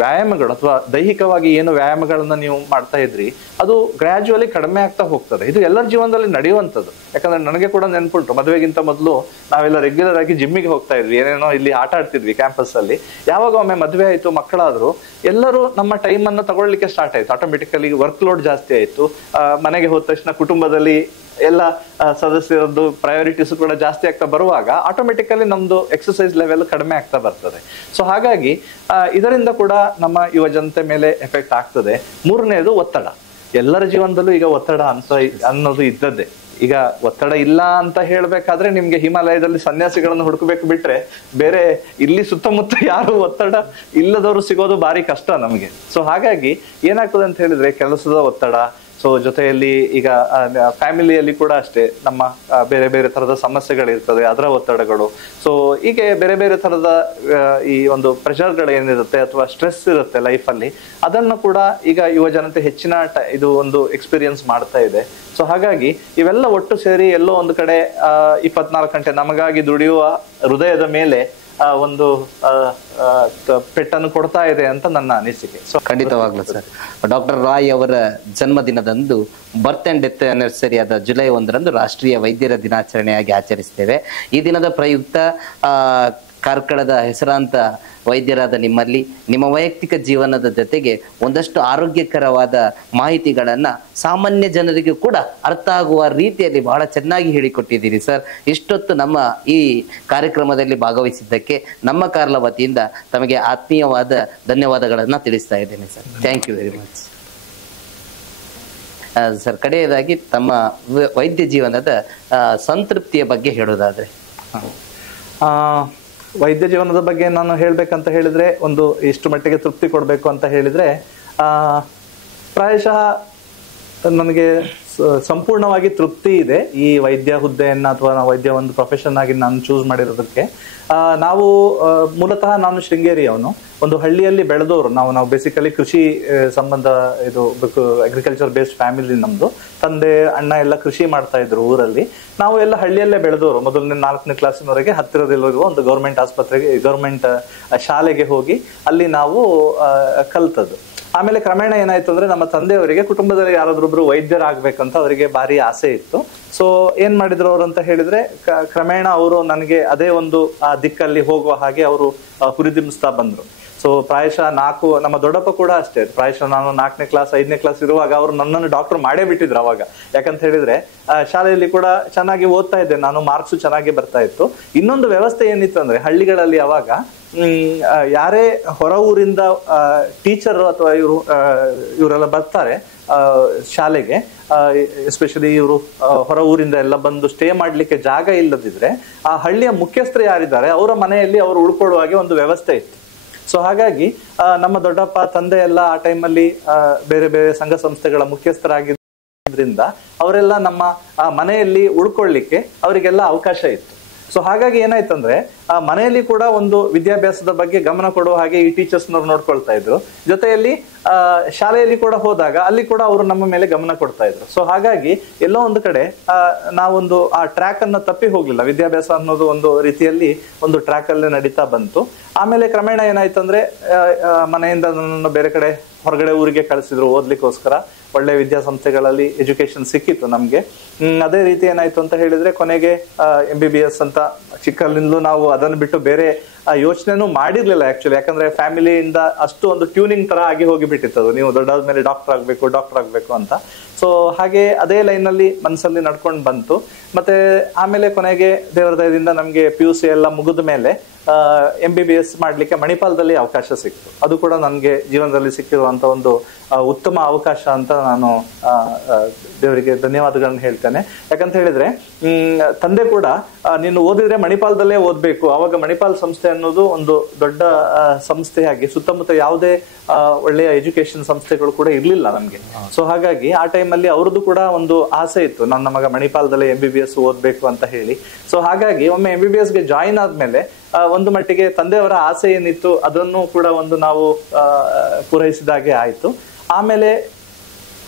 ವ್ಯಾಯಾಮಗಳು ಅಥವಾ ದೈಹಿಕವಾಗಿ ಏನು ವ್ಯಾಯಾಮಗಳನ್ನ ನೀವು ಮಾಡ್ತಾ ಇದ್ರಿ ಅದು ಗ್ರಾಜುವಲಿ ಕಡಿಮೆ ಆಗ್ತಾ ಹೋಗ್ತದೆ. ಇದು ಎಲ್ಲರ ಜೀವನದಲ್ಲಿ ನಡೆಯುವಂಥದ್ದು. ಯಾಕಂದ್ರೆ ನನಗೆ ಕೂಡ ನೆನ್ಪುಂಟು, ಮದುವೆಗಿಂತ ಮೊದಲು ನಾವೆಲ್ಲ ರೆಗ್ಯುಲರ್ ಆಗಿ ಜಿಮ್ಮಿಗೆ ಹೋಗ್ತಾ ಇದ್ವಿ, ಏನೇನೋ ಇಲ್ಲಿ ಆಟ ಆಡ್ತಿದ್ವಿ ಕ್ಯಾಂಪಸ್ ಅಲ್ಲಿ. ಯಾವಾಗ ಒಮ್ಮೆ ಮದುವೆ ಆಯ್ತು, ಮಕ್ಕಳಾದ್ರು, ಎಲ್ಲರೂ ನಮ್ಮ ಟೈಮ್ ಅನ್ನು ತಗೊಳ್ಳಿಕ್ಕೆ ಸ್ಟಾರ್ಟ್ ಆಯ್ತು. ಆಟೋಮೆಟಿಕಲಿ ವರ್ಕ್ ಲೋಡ್ ಜಾಸ್ತಿ ಆಯ್ತು. ಮನೆಗೆ ಹೋದ ತಕ್ಷಣ ಕುಟುಂಬದಲ್ಲಿ ಎಲ್ಲ ಸದಸ್ಯರದ್ದು ಪ್ರಯಾರಿಟೀಸ್ ಕೂಡ ಜಾಸ್ತಿ ಆಗ್ತಾ ಬರುವಾಗ ಆಟೋಮೆಟಿಕಲಿ ನಮ್ದು ಎಕ್ಸರ್ಸೈಸ್ ಲೆವೆಲ್ ಕಡಿಮೆ ಆಗ್ತಾ ಬರ್ತದೆ. ಸೊ ಹಾಗಾಗಿ ಇದರಿಂದ ಕೂಡ ನಮ್ಮ ಯುವ ಜನತೆ ಮೇಲೆ ಎಫೆಕ್ಟ್ ಆಗ್ತದೆ. ಮೂರನೇದು ಒತ್ತಡ. ಎಲ್ಲರ ಜೀವನದಲ್ಲೂ ಈಗ ಒತ್ತಡ ಅನ್ನೋದು ಇದ್ದದ್ದೇ. ಈಗ ಒತ್ತಡ ಇಲ್ಲ ಅಂತ ಹೇಳ್ಬೇಕಾದ್ರೆ ನಿಮ್ಗೆ ಹಿಮಾಲಯದಲ್ಲಿ ಸನ್ಯಾಸಿಗಳನ್ನು ಹುಡುಕಬೇಕು ಬಿಟ್ರೆ ಬೇರೆ ಇಲ್ಲಿ ಸುತ್ತಮುತ್ತ ಯಾರು ಒತ್ತಡ ಇಲ್ಲದವರು ಸಿಗೋದು ಭಾರಿ ಕಷ್ಟ ನಮ್ಗೆ. ಸೊ ಹಾಗಾಗಿ ಏನಾಗ್ತದೆ ಅಂತ ಹೇಳಿದ್ರೆ ಕೆಲಸದ ಒತ್ತಡ, ಸೊ ಜೊತೆಯಲ್ಲಿ ಈಗ ಫ್ಯಾಮಿಲಿಯಲ್ಲಿ ಕೂಡ ಅಷ್ಟೇ ನಮ್ಮ ಬೇರೆ ಬೇರೆ ತರದ ಸಮಸ್ಯೆಗಳಿರ್ತದೆ, ಅದರ ಒತ್ತಡಗಳು. ಸೊ ಹೀಗೆ ಬೇರೆ ಬೇರೆ ತರದ ಈ ಒಂದು ಪ್ರೆಷರ್ಗಳು ಏನಿರುತ್ತೆ ಅಥವಾ ಸ್ಟ್ರೆಸ್ ಇರುತ್ತೆ ಲೈಫಲ್ಲಿ, ಅದನ್ನು ಕೂಡ ಈಗ ಯುವ ಜನತೆ ಹೆಚ್ಚಿನ ಇದು ಒಂದು ಎಕ್ಸ್ಪೀರಿಯನ್ಸ್ ಮಾಡ್ತಾ ಇದೆ. ಸೊ ಹಾಗಾಗಿ ಇವೆಲ್ಲ ಒಟ್ಟು ಸೇರಿ ಎಲ್ಲೋ ಒಂದು ಕಡೆ 24 ಗಂಟೆ ನಮಗಾಗಿ ದುಡಿಯುವ ಹೃದಯದ ಮೇಲೆ ಒಂದು ಪೆಟ್ಟನ್ನು ಕೊಡ್ತಾ ಇದೆ ಅಂತ ನನ್ನ ಅನಿಸಿಕೆ. ಸೊ ಖಂಡಿತವಾಗ್ಲೂ ಸರ್, ಡಾಕ್ಟರ್ ರಾಯ್ ಅವರ ಜನ್ಮದಿನದಂದು ಬರ್ತ್ ಅಂಡ್ ಡೆತ್ ಆನಿವರ್ಸರಿ ಆದ ಜುಲೈ 1ರಂದು ರಾಷ್ಟ್ರೀಯ ವೈದ್ಯರ ದಿನಾಚರಣೆಯಾಗಿ ಆಚರಿಸ್ತೇವೆ. ಈ ದಿನದ ಪ್ರಯುಕ್ತ ಕಾರ್ಕಳದ ಹೆಸರಾಂತ ವೈದ್ಯರಾದ ನಿಮ್ಮಲ್ಲಿ ನಿಮ್ಮ ವೈಯಕ್ತಿಕ ಜೀವನದ ಜೊತೆಗೆ ಒಂದಷ್ಟು ಆರೋಗ್ಯಕರವಾದ ಮಾಹಿತಿಗಳನ್ನ ಸಾಮಾನ್ಯ ಜನರಿಗೂ ಕೂಡ ಅರ್ಥ ಆಗುವ ರೀತಿಯಲ್ಲಿ ಬಹಳ ಚೆನ್ನಾಗಿ ಹೇಳಿಕೊಟ್ಟಿದ್ದೀರಿ ಸರ್. ಇಷ್ಟೊತ್ತು ನಮ್ಮ ಈ ಕಾರ್ಯಕ್ರಮದಲ್ಲಿ ಭಾಗವಹಿಸಿದ್ದಕ್ಕೆ ನಮ್ಮ ಕಾರ್ಲ ವತಿಯಿಂದ ತಮಗೆ ಆತ್ಮೀಯವಾದ ಧನ್ಯವಾದಗಳನ್ನ ತಿಳಿಸ್ತಾ ಇದ್ದೇನೆ sir. Thank you very much sir. ಕಡೆಯದಾಗಿ ತಮ್ಮ ವೈದ್ಯ ಜೀವನದ ಸಂತೃಪ್ತಿಯ ಬಗ್ಗೆ ಹೇಳೋದಾದ್ರೆ? ವೈದ್ಯ ಜೀವನದ ಬಗ್ಗೆ ನಾನು ಹೇಳ್ಬೇಕಂತ ಹೇಳಿದ್ರೆ, ಒಂದು ಇಷ್ಟು ಮಟ್ಟಿಗೆ ತೃಪ್ತಿ ಕೊಡ್ಬೇಕು ಅಂತ ಹೇಳಿದ್ರೆ, ಪ್ರಾಯಶಃ ನನಗೆ ಸಂಪೂರ್ಣವಾಗಿ ತೃಪ್ತಿ ಇದೆ ಈ ವೈದ್ಯ ಹುದ್ದೆಯನ್ನ ಅಥವಾ ವೈದ್ಯ ಒಂದು ಪ್ರೊಫೆಷನ್ ಆಗಿ ನಾನು ಚೂಸ್ ಮಾಡಿರೋದಕ್ಕೆ. ನಾವು ಮೂಲತಃ ನಾನು ಶೃಂಗೇರಿಯವನು, ಒಂದು ಹಳ್ಳಿಯಲ್ಲಿ ಬೆಳೆದವರು ನಾವು ಬೇಸಿಕಲಿ ಕೃಷಿ ಸಂಬಂಧ ಇದು ಅಗ್ರಿಕಲ್ಚರ್ ಬೇಸ್ಡ್ ಫ್ಯಾಮಿಲಿ ನಮ್ದು. ತಂದೆ ಅಣ್ಣ ಎಲ್ಲ ಕೃಷಿ ಮಾಡ್ತಾ ಇದ್ರು ಊರಲ್ಲಿ. ನಾವು ಎಲ್ಲ ಹಳ್ಳಿಯಲ್ಲೇ ಬೆಳೆದವರು. ಮೊದಲನೇ 4ನೇ ಕ್ಲಾಸಿನವರೆಗೆ ಹತ್ತಿರದಲ್ಲಿರುವ ಒಂದು ಗೌರ್ಮೆಂಟ್ ಶಾಲೆಗೆ ಹೋಗಿ ಅಲ್ಲಿ ನಾವು ಕಲ್ತದ್ದು. ಆಮೇಲೆ ಕ್ರಮೇಣ ಏನಾಯ್ತು ಅಂದ್ರೆ ನಮ್ಮ ತಂದೆಯವರಿಗೆ ಕುಟುಂಬದಲ್ಲಿ ಯಾರಾದ್ರೊಬ್ರು ವೈದ್ಯರಾಗ್ಬೇಕಂತ ಅವರಿಗೆ ಭಾರಿ ಆಸೆ ಇತ್ತು. ಸೊ ಏನ್ ಮಾಡಿದ್ರು ಅವರು ಅಂತ ಹೇಳಿದ್ರೆ, ಕ್ರಮೇಣ ಅವರು ನನಗೆ ಅದೇ ಒಂದು ದಿಕ್ಕಲ್ಲಿ ಹೋಗುವ ಹಾಗೆ ಅವರು ಹುರಿದುಂಬಿಸ್ತಾ ಬಂದ್ರು. ಸೊ ಪ್ರಾಯಶಃ ನಮ್ಮ ದೊಡ್ಡಪ್ಪ ಕೂಡ ಅಷ್ಟೇ, ಪ್ರಾಯಶಃ ನಾನು 4ನೇ ಕ್ಲಾಸ್ 5ನೇ ಕ್ಲಾಸ್ ಇರುವಾಗ ಅವರು ನನ್ನನ್ನು ಡಾಕ್ಟರ್ ಮಾಡೇ ಬಿಟ್ಟಿದ್ರು ಅವಾಗ. ಯಾಕಂತ ಹೇಳಿದ್ರೆ ಶಾಲೆಯಲ್ಲಿ ಕೂಡ ಚೆನ್ನಾಗಿ ಓದ್ತಾ ಇದ್ದೆ ನಾನು, ಮಾರ್ಕ್ಸು ಚೆನ್ನಾಗಿ ಬರ್ತಾ ಇತ್ತು. ಇನ್ನೊಂದು ವ್ಯವಸ್ಥೆ ಏನಿತ್ತು ಅಂದ್ರೆ ಹಳ್ಳಿಗಳಲ್ಲಿ ಅವಾಗ ಯಾರೇ ಹೊರ ಊರಿಂದ ಟೀಚರ್ ಅಥವಾ ಇವರೆಲ್ಲ ಬರ್ತಾರೆ ಶಾಲೆಗೆ, ಎಸ್ಪೆಷಲಿ ಇವರು ಹೊರ ಊರಿಂದ ಎಲ್ಲ ಬಂದು ಸ್ಟೇ ಮಾಡ್ಲಿಕ್ಕೆ ಜಾಗ ಇಲ್ಲದಿದ್ರೆ ಆ ಹಳ್ಳಿಯ ಮುಖ್ಯಸ್ಥರು ಯಾರಿದ್ದಾರೆ ಅವರ ಮನೆಯಲ್ಲಿ ಅವರು ಉಳ್ಕೊಳ್ಳುವ ಹಾಗೆ ಒಂದು ವ್ಯವಸ್ಥೆ ಇತ್ತು. ಸೊ ಹಾಗಾಗಿ ನಮ್ಮ ದೊಡ್ಡಪ್ಪ ತಂದೆ ಎಲ್ಲ ಆ ಟೈಮಲ್ಲಿ ಬೇರೆ ಬೇರೆ ಸಂಘ ಸಂಸ್ಥೆಗಳ ಮುಖ್ಯಸ್ಥರಾಗಿದ್ದರಿಂದ ಅವರೆಲ್ಲ ನಮ್ಮ ಮನೆಯಲ್ಲಿ ಉಳ್ಕೊಳ್ಳಿಕ್ಕೆ ಅವರಿಗೆಲ್ಲ ಅವಕಾಶ ಇತ್ತು. ಸೊ ಹಾಗಾಗಿ ಏನಾಯ್ತಂದ್ರೆ ಮನೆಯಲ್ಲಿ ಕೂಡ ಒಂದು ವಿದ್ಯಾಭ್ಯಾಸದ ಬಗ್ಗೆ ಗಮನ ಕೊಡುವ ಹಾಗೆ ಈ ಟೀಚರ್ಸ್ನವ್ರು ನೋಡ್ಕೊಳ್ತಾ ಇದ್ರು. ಜೊತೆಯಲ್ಲಿ ಶಾಲೆಯಲ್ಲಿ ಕೂಡ ಹೋದಾಗ ಅಲ್ಲಿ ಕೂಡ ಅವರು ನಮ್ಮ ಮೇಲೆ ಗಮನ ಕೊಡ್ತಾ ಇದ್ರು. ಸೊ ಹಾಗಾಗಿ ಎಲ್ಲೋ ಒಂದು ಕಡೆ ನಾವೊಂದು ಆ ಟ್ರ್ಯಾಕ್ ಅನ್ನ ತಪ್ಪಿ ಹೋಗ್ಲಿಲ್ಲ. ವಿದ್ಯಾಭ್ಯಾಸ ಅನ್ನೋದು ಒಂದು ರೀತಿಯಲ್ಲಿ ಒಂದು ಟ್ರ್ಯಾಕ್ ಅಲ್ಲೇ ನಡೀತಾ ಬಂತು. ಆಮೇಲೆ ಕ್ರಮೇಣ ಏನಾಯ್ತಂದ್ರೆ ಮನೆಯಿಂದ ನನ್ನನ್ನು ಬೇರೆ ಕಡೆ ಹೊರಗಡೆ ಊರಿಗೆ ಕಳಿಸಿದ್ರು ಓದ್ಲಿಕ್ಕೋಸ್ಕರ. ಒಳ್ಳೆ ವಿದ್ಯಾಸಂಸ್ಥೆಗಳಲ್ಲಿ ಎಜುಕೇಶನ್ ಸಿಕ್ಕಿತ್ತು ನಮ್ಗೆ. ಅದೇ ರೀತಿ ಏನಾಯ್ತು ಅಂತ ಹೇಳಿದ್ರೆ ಕೊನೆಗೆ MBBS ಅಂತ ಚಿಕ್ಕಲ್ಲಿಂದಲೂ ನಾವು ಅದನ್ನು ಬಿಟ್ಟು ಬೇರೆ ಯೋಚನೆನೂ ಮಾಡಿರ್ಲಿಲ್ಲ ಆಕ್ಚುಲಿ. ಯಾಕಂದ್ರೆ ಫ್ಯಾಮಿಲಿಯಿಂದ ಅಷ್ಟು ಒಂದು ಟ್ಯೂನಿಂಗ್ ತರ ಆಗಿ ಹೋಗಿಬಿಟ್ಟಿತ್ತು ಅದು, ನೀವು ದೊಡ್ಡಾದ್ಮೇಲೆ ಡಾಕ್ಟರ್ ಆಗ್ಬೇಕು ಅಂತ. ಸೊ ಹಾಗೆ ಅದೇ ಲೈನ್ ಅಲ್ಲಿ ಮನಸ್ಸಲ್ಲಿ ನಡ್ಕೊಂಡು ಬಂತು. ಮತ್ತೆ ಆಮೇಲೆ ಕೊನೆಗೆ ದೇವರ ದಯದಿಂದ ನಮ್ಗೆ PUC ಎಲ್ಲ ಮುಗಿದ ಮೇಲೆ MBBS ಮಾಡ್ಲಿಕ್ಕೆ ಮಣಿಪಾಲದಲ್ಲಿ ಅವಕಾಶ ಸಿಕ್ತು. ಅದು ಕೂಡ ನನ್ಗೆ ಜೀವನದಲ್ಲಿ ಸಿಕ್ಕಿರುವಂತ ಒಂದು ಉತ್ತಮ ಅವಕಾಶ ಅಂತ ನಾನು ದೇವರಿಗೆ ಧನ್ಯವಾದಗಳನ್ನ ಹೇಳ್ತೇನೆ. ಯಾಕಂತ ಹೇಳಿದ್ರೆ ತಂದೆ ಕೂಡ ನೀನು ಓದಿದ್ರೆ ಮಣಿಪಾಲದಲ್ಲೇ ಓದ್ಬೇಕು, ಅವಾಗ ಮಣಿಪಾಲ್ ಸಂಸ್ಥೆ ಅನ್ನೋದು ಒಂದು ದೊಡ್ಡ ಸಂಸ್ಥೆಯಾಗಿ ಸುತ್ತಮುತ್ತ ಯಾವುದೇ ಒಳ್ಳೆಯ ಎಜುಕೇಶನ್ ಸಂಸ್ಥೆಗಳು ಕೂಡ ಇರ್ಲಿಲ್ಲ ನಮ್ಗೆ. ಸೊ ಹಾಗಾಗಿ ಆ ಟೈಮಲ್ಲಿ ಅವ್ರದ್ದು ಕೂಡ ಒಂದು ಆಸೆ ಇತ್ತು, ನನ್ನ ಮಗ ಮಣಿಪಾಲದಲ್ಲೇ MBBS ಓದ್ಬೇಕು ಅಂತ ಹೇಳಿ. ಸೊ ಹಾಗಾಗಿ ಒಮ್ಮೆ MBBS ಗೆ ಜಾಯಿನ್ ಆದ್ಮೇಲೆ ಒಂದು ಮಟ್ಟಿಗೆ ತಂದೆಯವರ ಆಸೆ ಏನಿತ್ತು ಅದನ್ನು ಕೂಡ ಒಂದು ನಾವು ಪೂರೈಸಿದಾಗೆ ಆಯ್ತು. ಆಮೇಲೆ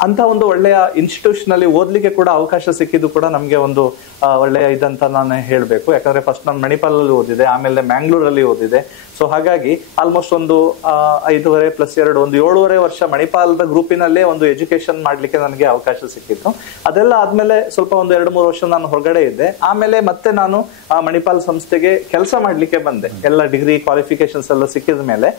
ಅಂತ ಒಂದು ಒಳ್ಳೆಯ ಇನ್ಸ್ಟಿಟ್ಯೂಷನ್ ಅಲ್ಲಿ ಓದ್ಲಿಕ್ಕೆ ಕೂಡ ಅವಕಾಶ ಸಿಕ್ಕಿದ್ದು ಕೂಡ ನಮ್ಗೆ ಒಂದು ಒಳ್ಳೆಯ ಇದಂತ ನಾನು ಹೇಳ್ಬೇಕು. ಯಾಕಂದ್ರೆ ಫಸ್ಟ್ ನಾನು ಮಣಿಪಾಲಲ್ಲಿ ಓದಿದೆ, ಆಮೇಲೆ ಮ್ಯಾಂಗ್ಳೂರಲ್ಲಿ ಓದಿದೆ. ಸೊ ಹಾಗಾಗಿ ಆಲ್ಮೋಸ್ಟ್ ಒಂದು 5.5 + 2 ಒಂದು 7.5 ವರ್ಷ ಮಣಿಪಾಲದ ಗ್ರೂಪಿನಲ್ಲೇ ಒಂದು ಎಜುಕೇಶನ್ ಮಾಡ್ಲಿಕ್ಕೆ ನನಗೆ ಅವಕಾಶ ಸಿಕ್ಕಿತ್ತು. ಅದೆಲ್ಲ ಆದ್ಮೇಲೆ ಸ್ವಲ್ಪ ಒಂದು 2-3 ವರ್ಷ ನಾನು ಹೊರಗಡೆ ಇದ್ದೆ. ಆಮೇಲೆ ಮತ್ತೆ ನಾನು ಮಣಿಪಾಲ್ ಸಂಸ್ಥೆಗೆ ಕೆಲಸ ಮಾಡ್ಲಿಕ್ಕೆ ಬಂದೆ. ಎಲ್ಲ ಡಿಗ್ರಿ ಕ್ವಾಲಿಫಿಕೇಶನ್ಸ್ ಎಲ್ಲ ಸಿಕ್ಕಿದ ಮೇಲೆ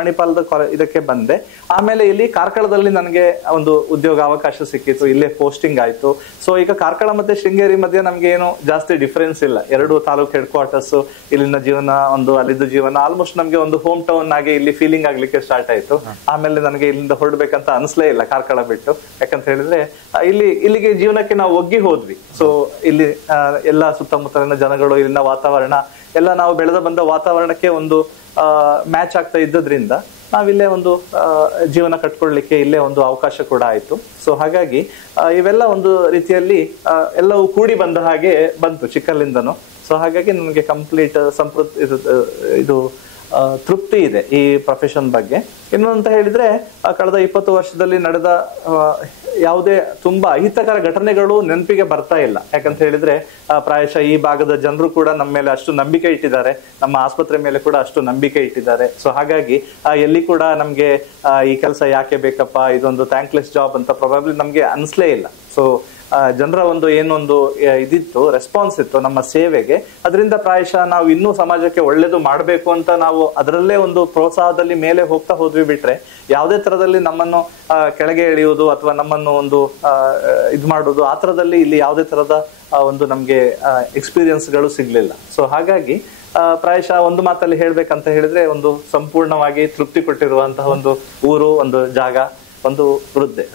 ಮಣಿಪಾಲದ ಇದಕ್ಕೆ ಬಂದೆ. ಆಮೇಲೆ ಇಲ್ಲಿ ಕಾರ್ಕಳದಲ್ಲಿ ನನಗೆ ಒಂದು ಉದ್ಯೋಗ ಅವಕಾಶ ಸಿಕ್ಕಿತ್ತು, ಇಲ್ಲೇ ಪೋಸ್ಟಿಂಗ್ ಆಯ್ತು. ಸೊ ಈಗ ಕಾರ್ಕಳ ಮತ್ತೆ ಶೃಂಗೇರಿ ಮಧ್ಯೆ ನಮ್ಗೆ ಏನು ಜಾಸ್ತಿ ಡಿಫರೆನ್ಸ್ ಇಲ್ಲ. 2 ತಾಲೂಕ್ ಹೆಡ್ ಕ್ವಾರ್ಟರ್ಸ್, ಇಲ್ಲಿನ ಜೀವನ ಒಂದು, ಅಲ್ಲಿದ್ದ ಜೀವನ ಆಲ್ಮೋಸ್ಟ್ ನಮ್ಗೆ ಒಂದು ಹೋಮ್ ಟೌನ್ ಆಗಿ ಇಲ್ಲಿ ಫೀಲಿಂಗ್ ಆಗ್ಲಿಕ್ಕೆ ಸ್ಟಾರ್ಟ್ ಆಯ್ತು. ಆಮೇಲೆ ನನಗೆ ಇಲ್ಲಿಂದ ಹೊರಡ್ಬೇಕಂತ ಅನ್ಸ್ಲೇ ಇಲ್ಲ ಕಾರ್ಕಳ ಬಿಟ್ಟು. ಯಾಕಂತ ಹೇಳಿದ್ರೆ ಇಲ್ಲಿಗೆ ಜೀವನಕ್ಕೆ ನಾವು ಒಗ್ಗಿ ಹೋದ್ವಿ. ಸೊ ಇಲ್ಲಿ ಎಲ್ಲ ಸುತ್ತಮುತ್ತಲಿನ ಜನಗಳು, ಇಲ್ಲಿನ ವಾತಾವರಣ ಎಲ್ಲ ನಾವು ಬೆಳೆದ ಬಂದ ವಾತಾವರಣಕ್ಕೆ ಒಂದು ಮ್ಯಾಚ್ ಆಗ್ತಾ ಇದ್ದದ್ರಿಂದ ನಾವಿಲ್ಲೇ ಒಂದು ಜೀವನ ಕಟ್ಕೊಳ್ಲಿಕ್ಕೆ ಇಲ್ಲೇ ಒಂದು ಅವಕಾಶ ಕೂಡ ಆಯ್ತು. ಸೊ ಹಾಗಾಗಿ ಇವೆಲ್ಲ ಒಂದು ರೀತಿಯಲ್ಲಿ ಎಲ್ಲವೂ ಕೂಡಿ ಬಂದ ಹಾಗೆ ಬಂತು ಚಿಕ್ಕಲ್ಲಿಂದನು. ಸೊ ಹಾಗಾಗಿ ನನಗೆ ಕಂಪ್ಲೀಟ್ ಇದು ತೃಪ್ತಿ ಇದೆ ಈ ಪ್ರೊಫೆಷನ್ ಬಗ್ಗೆ. ಇನ್ನು ಅಂತ ಹೇಳಿದ್ರೆ ಕಳೆದ 20 ವರ್ಷದಲ್ಲಿ ನಡೆದ ಯಾವುದೇ ತುಂಬಾ ಅಹಿತಕರ ಘಟನೆಗಳು ನೆನಪಿಗೆ ಬರ್ತಾ ಇಲ್ಲ. ಯಾಕಂತ ಹೇಳಿದ್ರೆ ಪ್ರಾಯಶಃ ಈ ಭಾಗದ ಜನರು ಕೂಡ ನಮ್ಮ ಮೇಲೆ ಅಷ್ಟು ನಂಬಿಕೆ ಇಟ್ಟಿದ್ದಾರೆ, ನಮ್ಮ ಆಸ್ಪತ್ರೆ ಮೇಲೆ ಕೂಡ ಅಷ್ಟು ನಂಬಿಕೆ ಇಟ್ಟಿದ್ದಾರೆ. ಸೊ ಹಾಗಾಗಿ ಎಲ್ಲಿ ಕೂಡ ನಮ್ಗೆ ಈ ಕೆಲಸ ಯಾಕೆ ಬೇಕಪ್ಪ, ಇದೊಂದು ಥ್ಯಾಂಕ್ಲೆಸ್ ಜಾಬ್ ಅಂತ ಪ್ರಾಬಬ್ಲಿ ನಮ್ಗೆ ಅನ್ಸ್ಲೇ ಇಲ್ಲ. ಸೊ ಜನರ ಒಂದು ಏನೊಂದು ಇದಿತ್ತು, ರೆಸ್ಪಾನ್ಸ್ ಇತ್ತು ನಮ್ಮ ಸೇವೆಗೆ. ಅದರಿಂದ ಪ್ರಾಯಶಃ ನಾವು ಇನ್ನೂ ಸಮಾಜಕ್ಕೆ ಒಳ್ಳೇದು ಮಾಡಬೇಕು ಅಂತ ನಾವು ಅದರಲ್ಲೇ ಒಂದು ಪ್ರೋತ್ಸಾಹದಲ್ಲಿ ಮೇಲೆ ಹೋಗ್ತಾ ಹೋದ್ವಿ ಬಿಟ್ರೆ ಯಾವುದೇ ತರದಲ್ಲಿ ನಮ್ಮನ್ನು ಕೆಳಗೆ ಎಳೆಯುವುದು ಅಥವಾ ನಮ್ಮನ್ನು ಒಂದು ಇದು ಮಾಡುವುದು ಆ ತರದಲ್ಲಿ ಇಲ್ಲಿ ಯಾವುದೇ ತರದ ಒಂದು ನಮ್ಗೆ ಎಕ್ಸ್ಪೀರಿಯನ್ಸ್ಗಳು ಸಿಗ್ಲಿಲ್ಲ. ಸೊ ಹಾಗಾಗಿ ಪ್ರಾಯಶಃ ಒಂದು ಮಾತಲ್ಲಿ ಹೇಳ್ಬೇಕಂತ ಹೇಳಿದ್ರೆ ಒಂದು ಸಂಪೂರ್ಣವಾಗಿ ತೃಪ್ತಿ ಕೊಟ್ಟಿರುವಂತಹ ಒಂದು ಊರು, ಒಂದು ಜಾಗ, ಒಂದು ವೃದ್ಧೆ.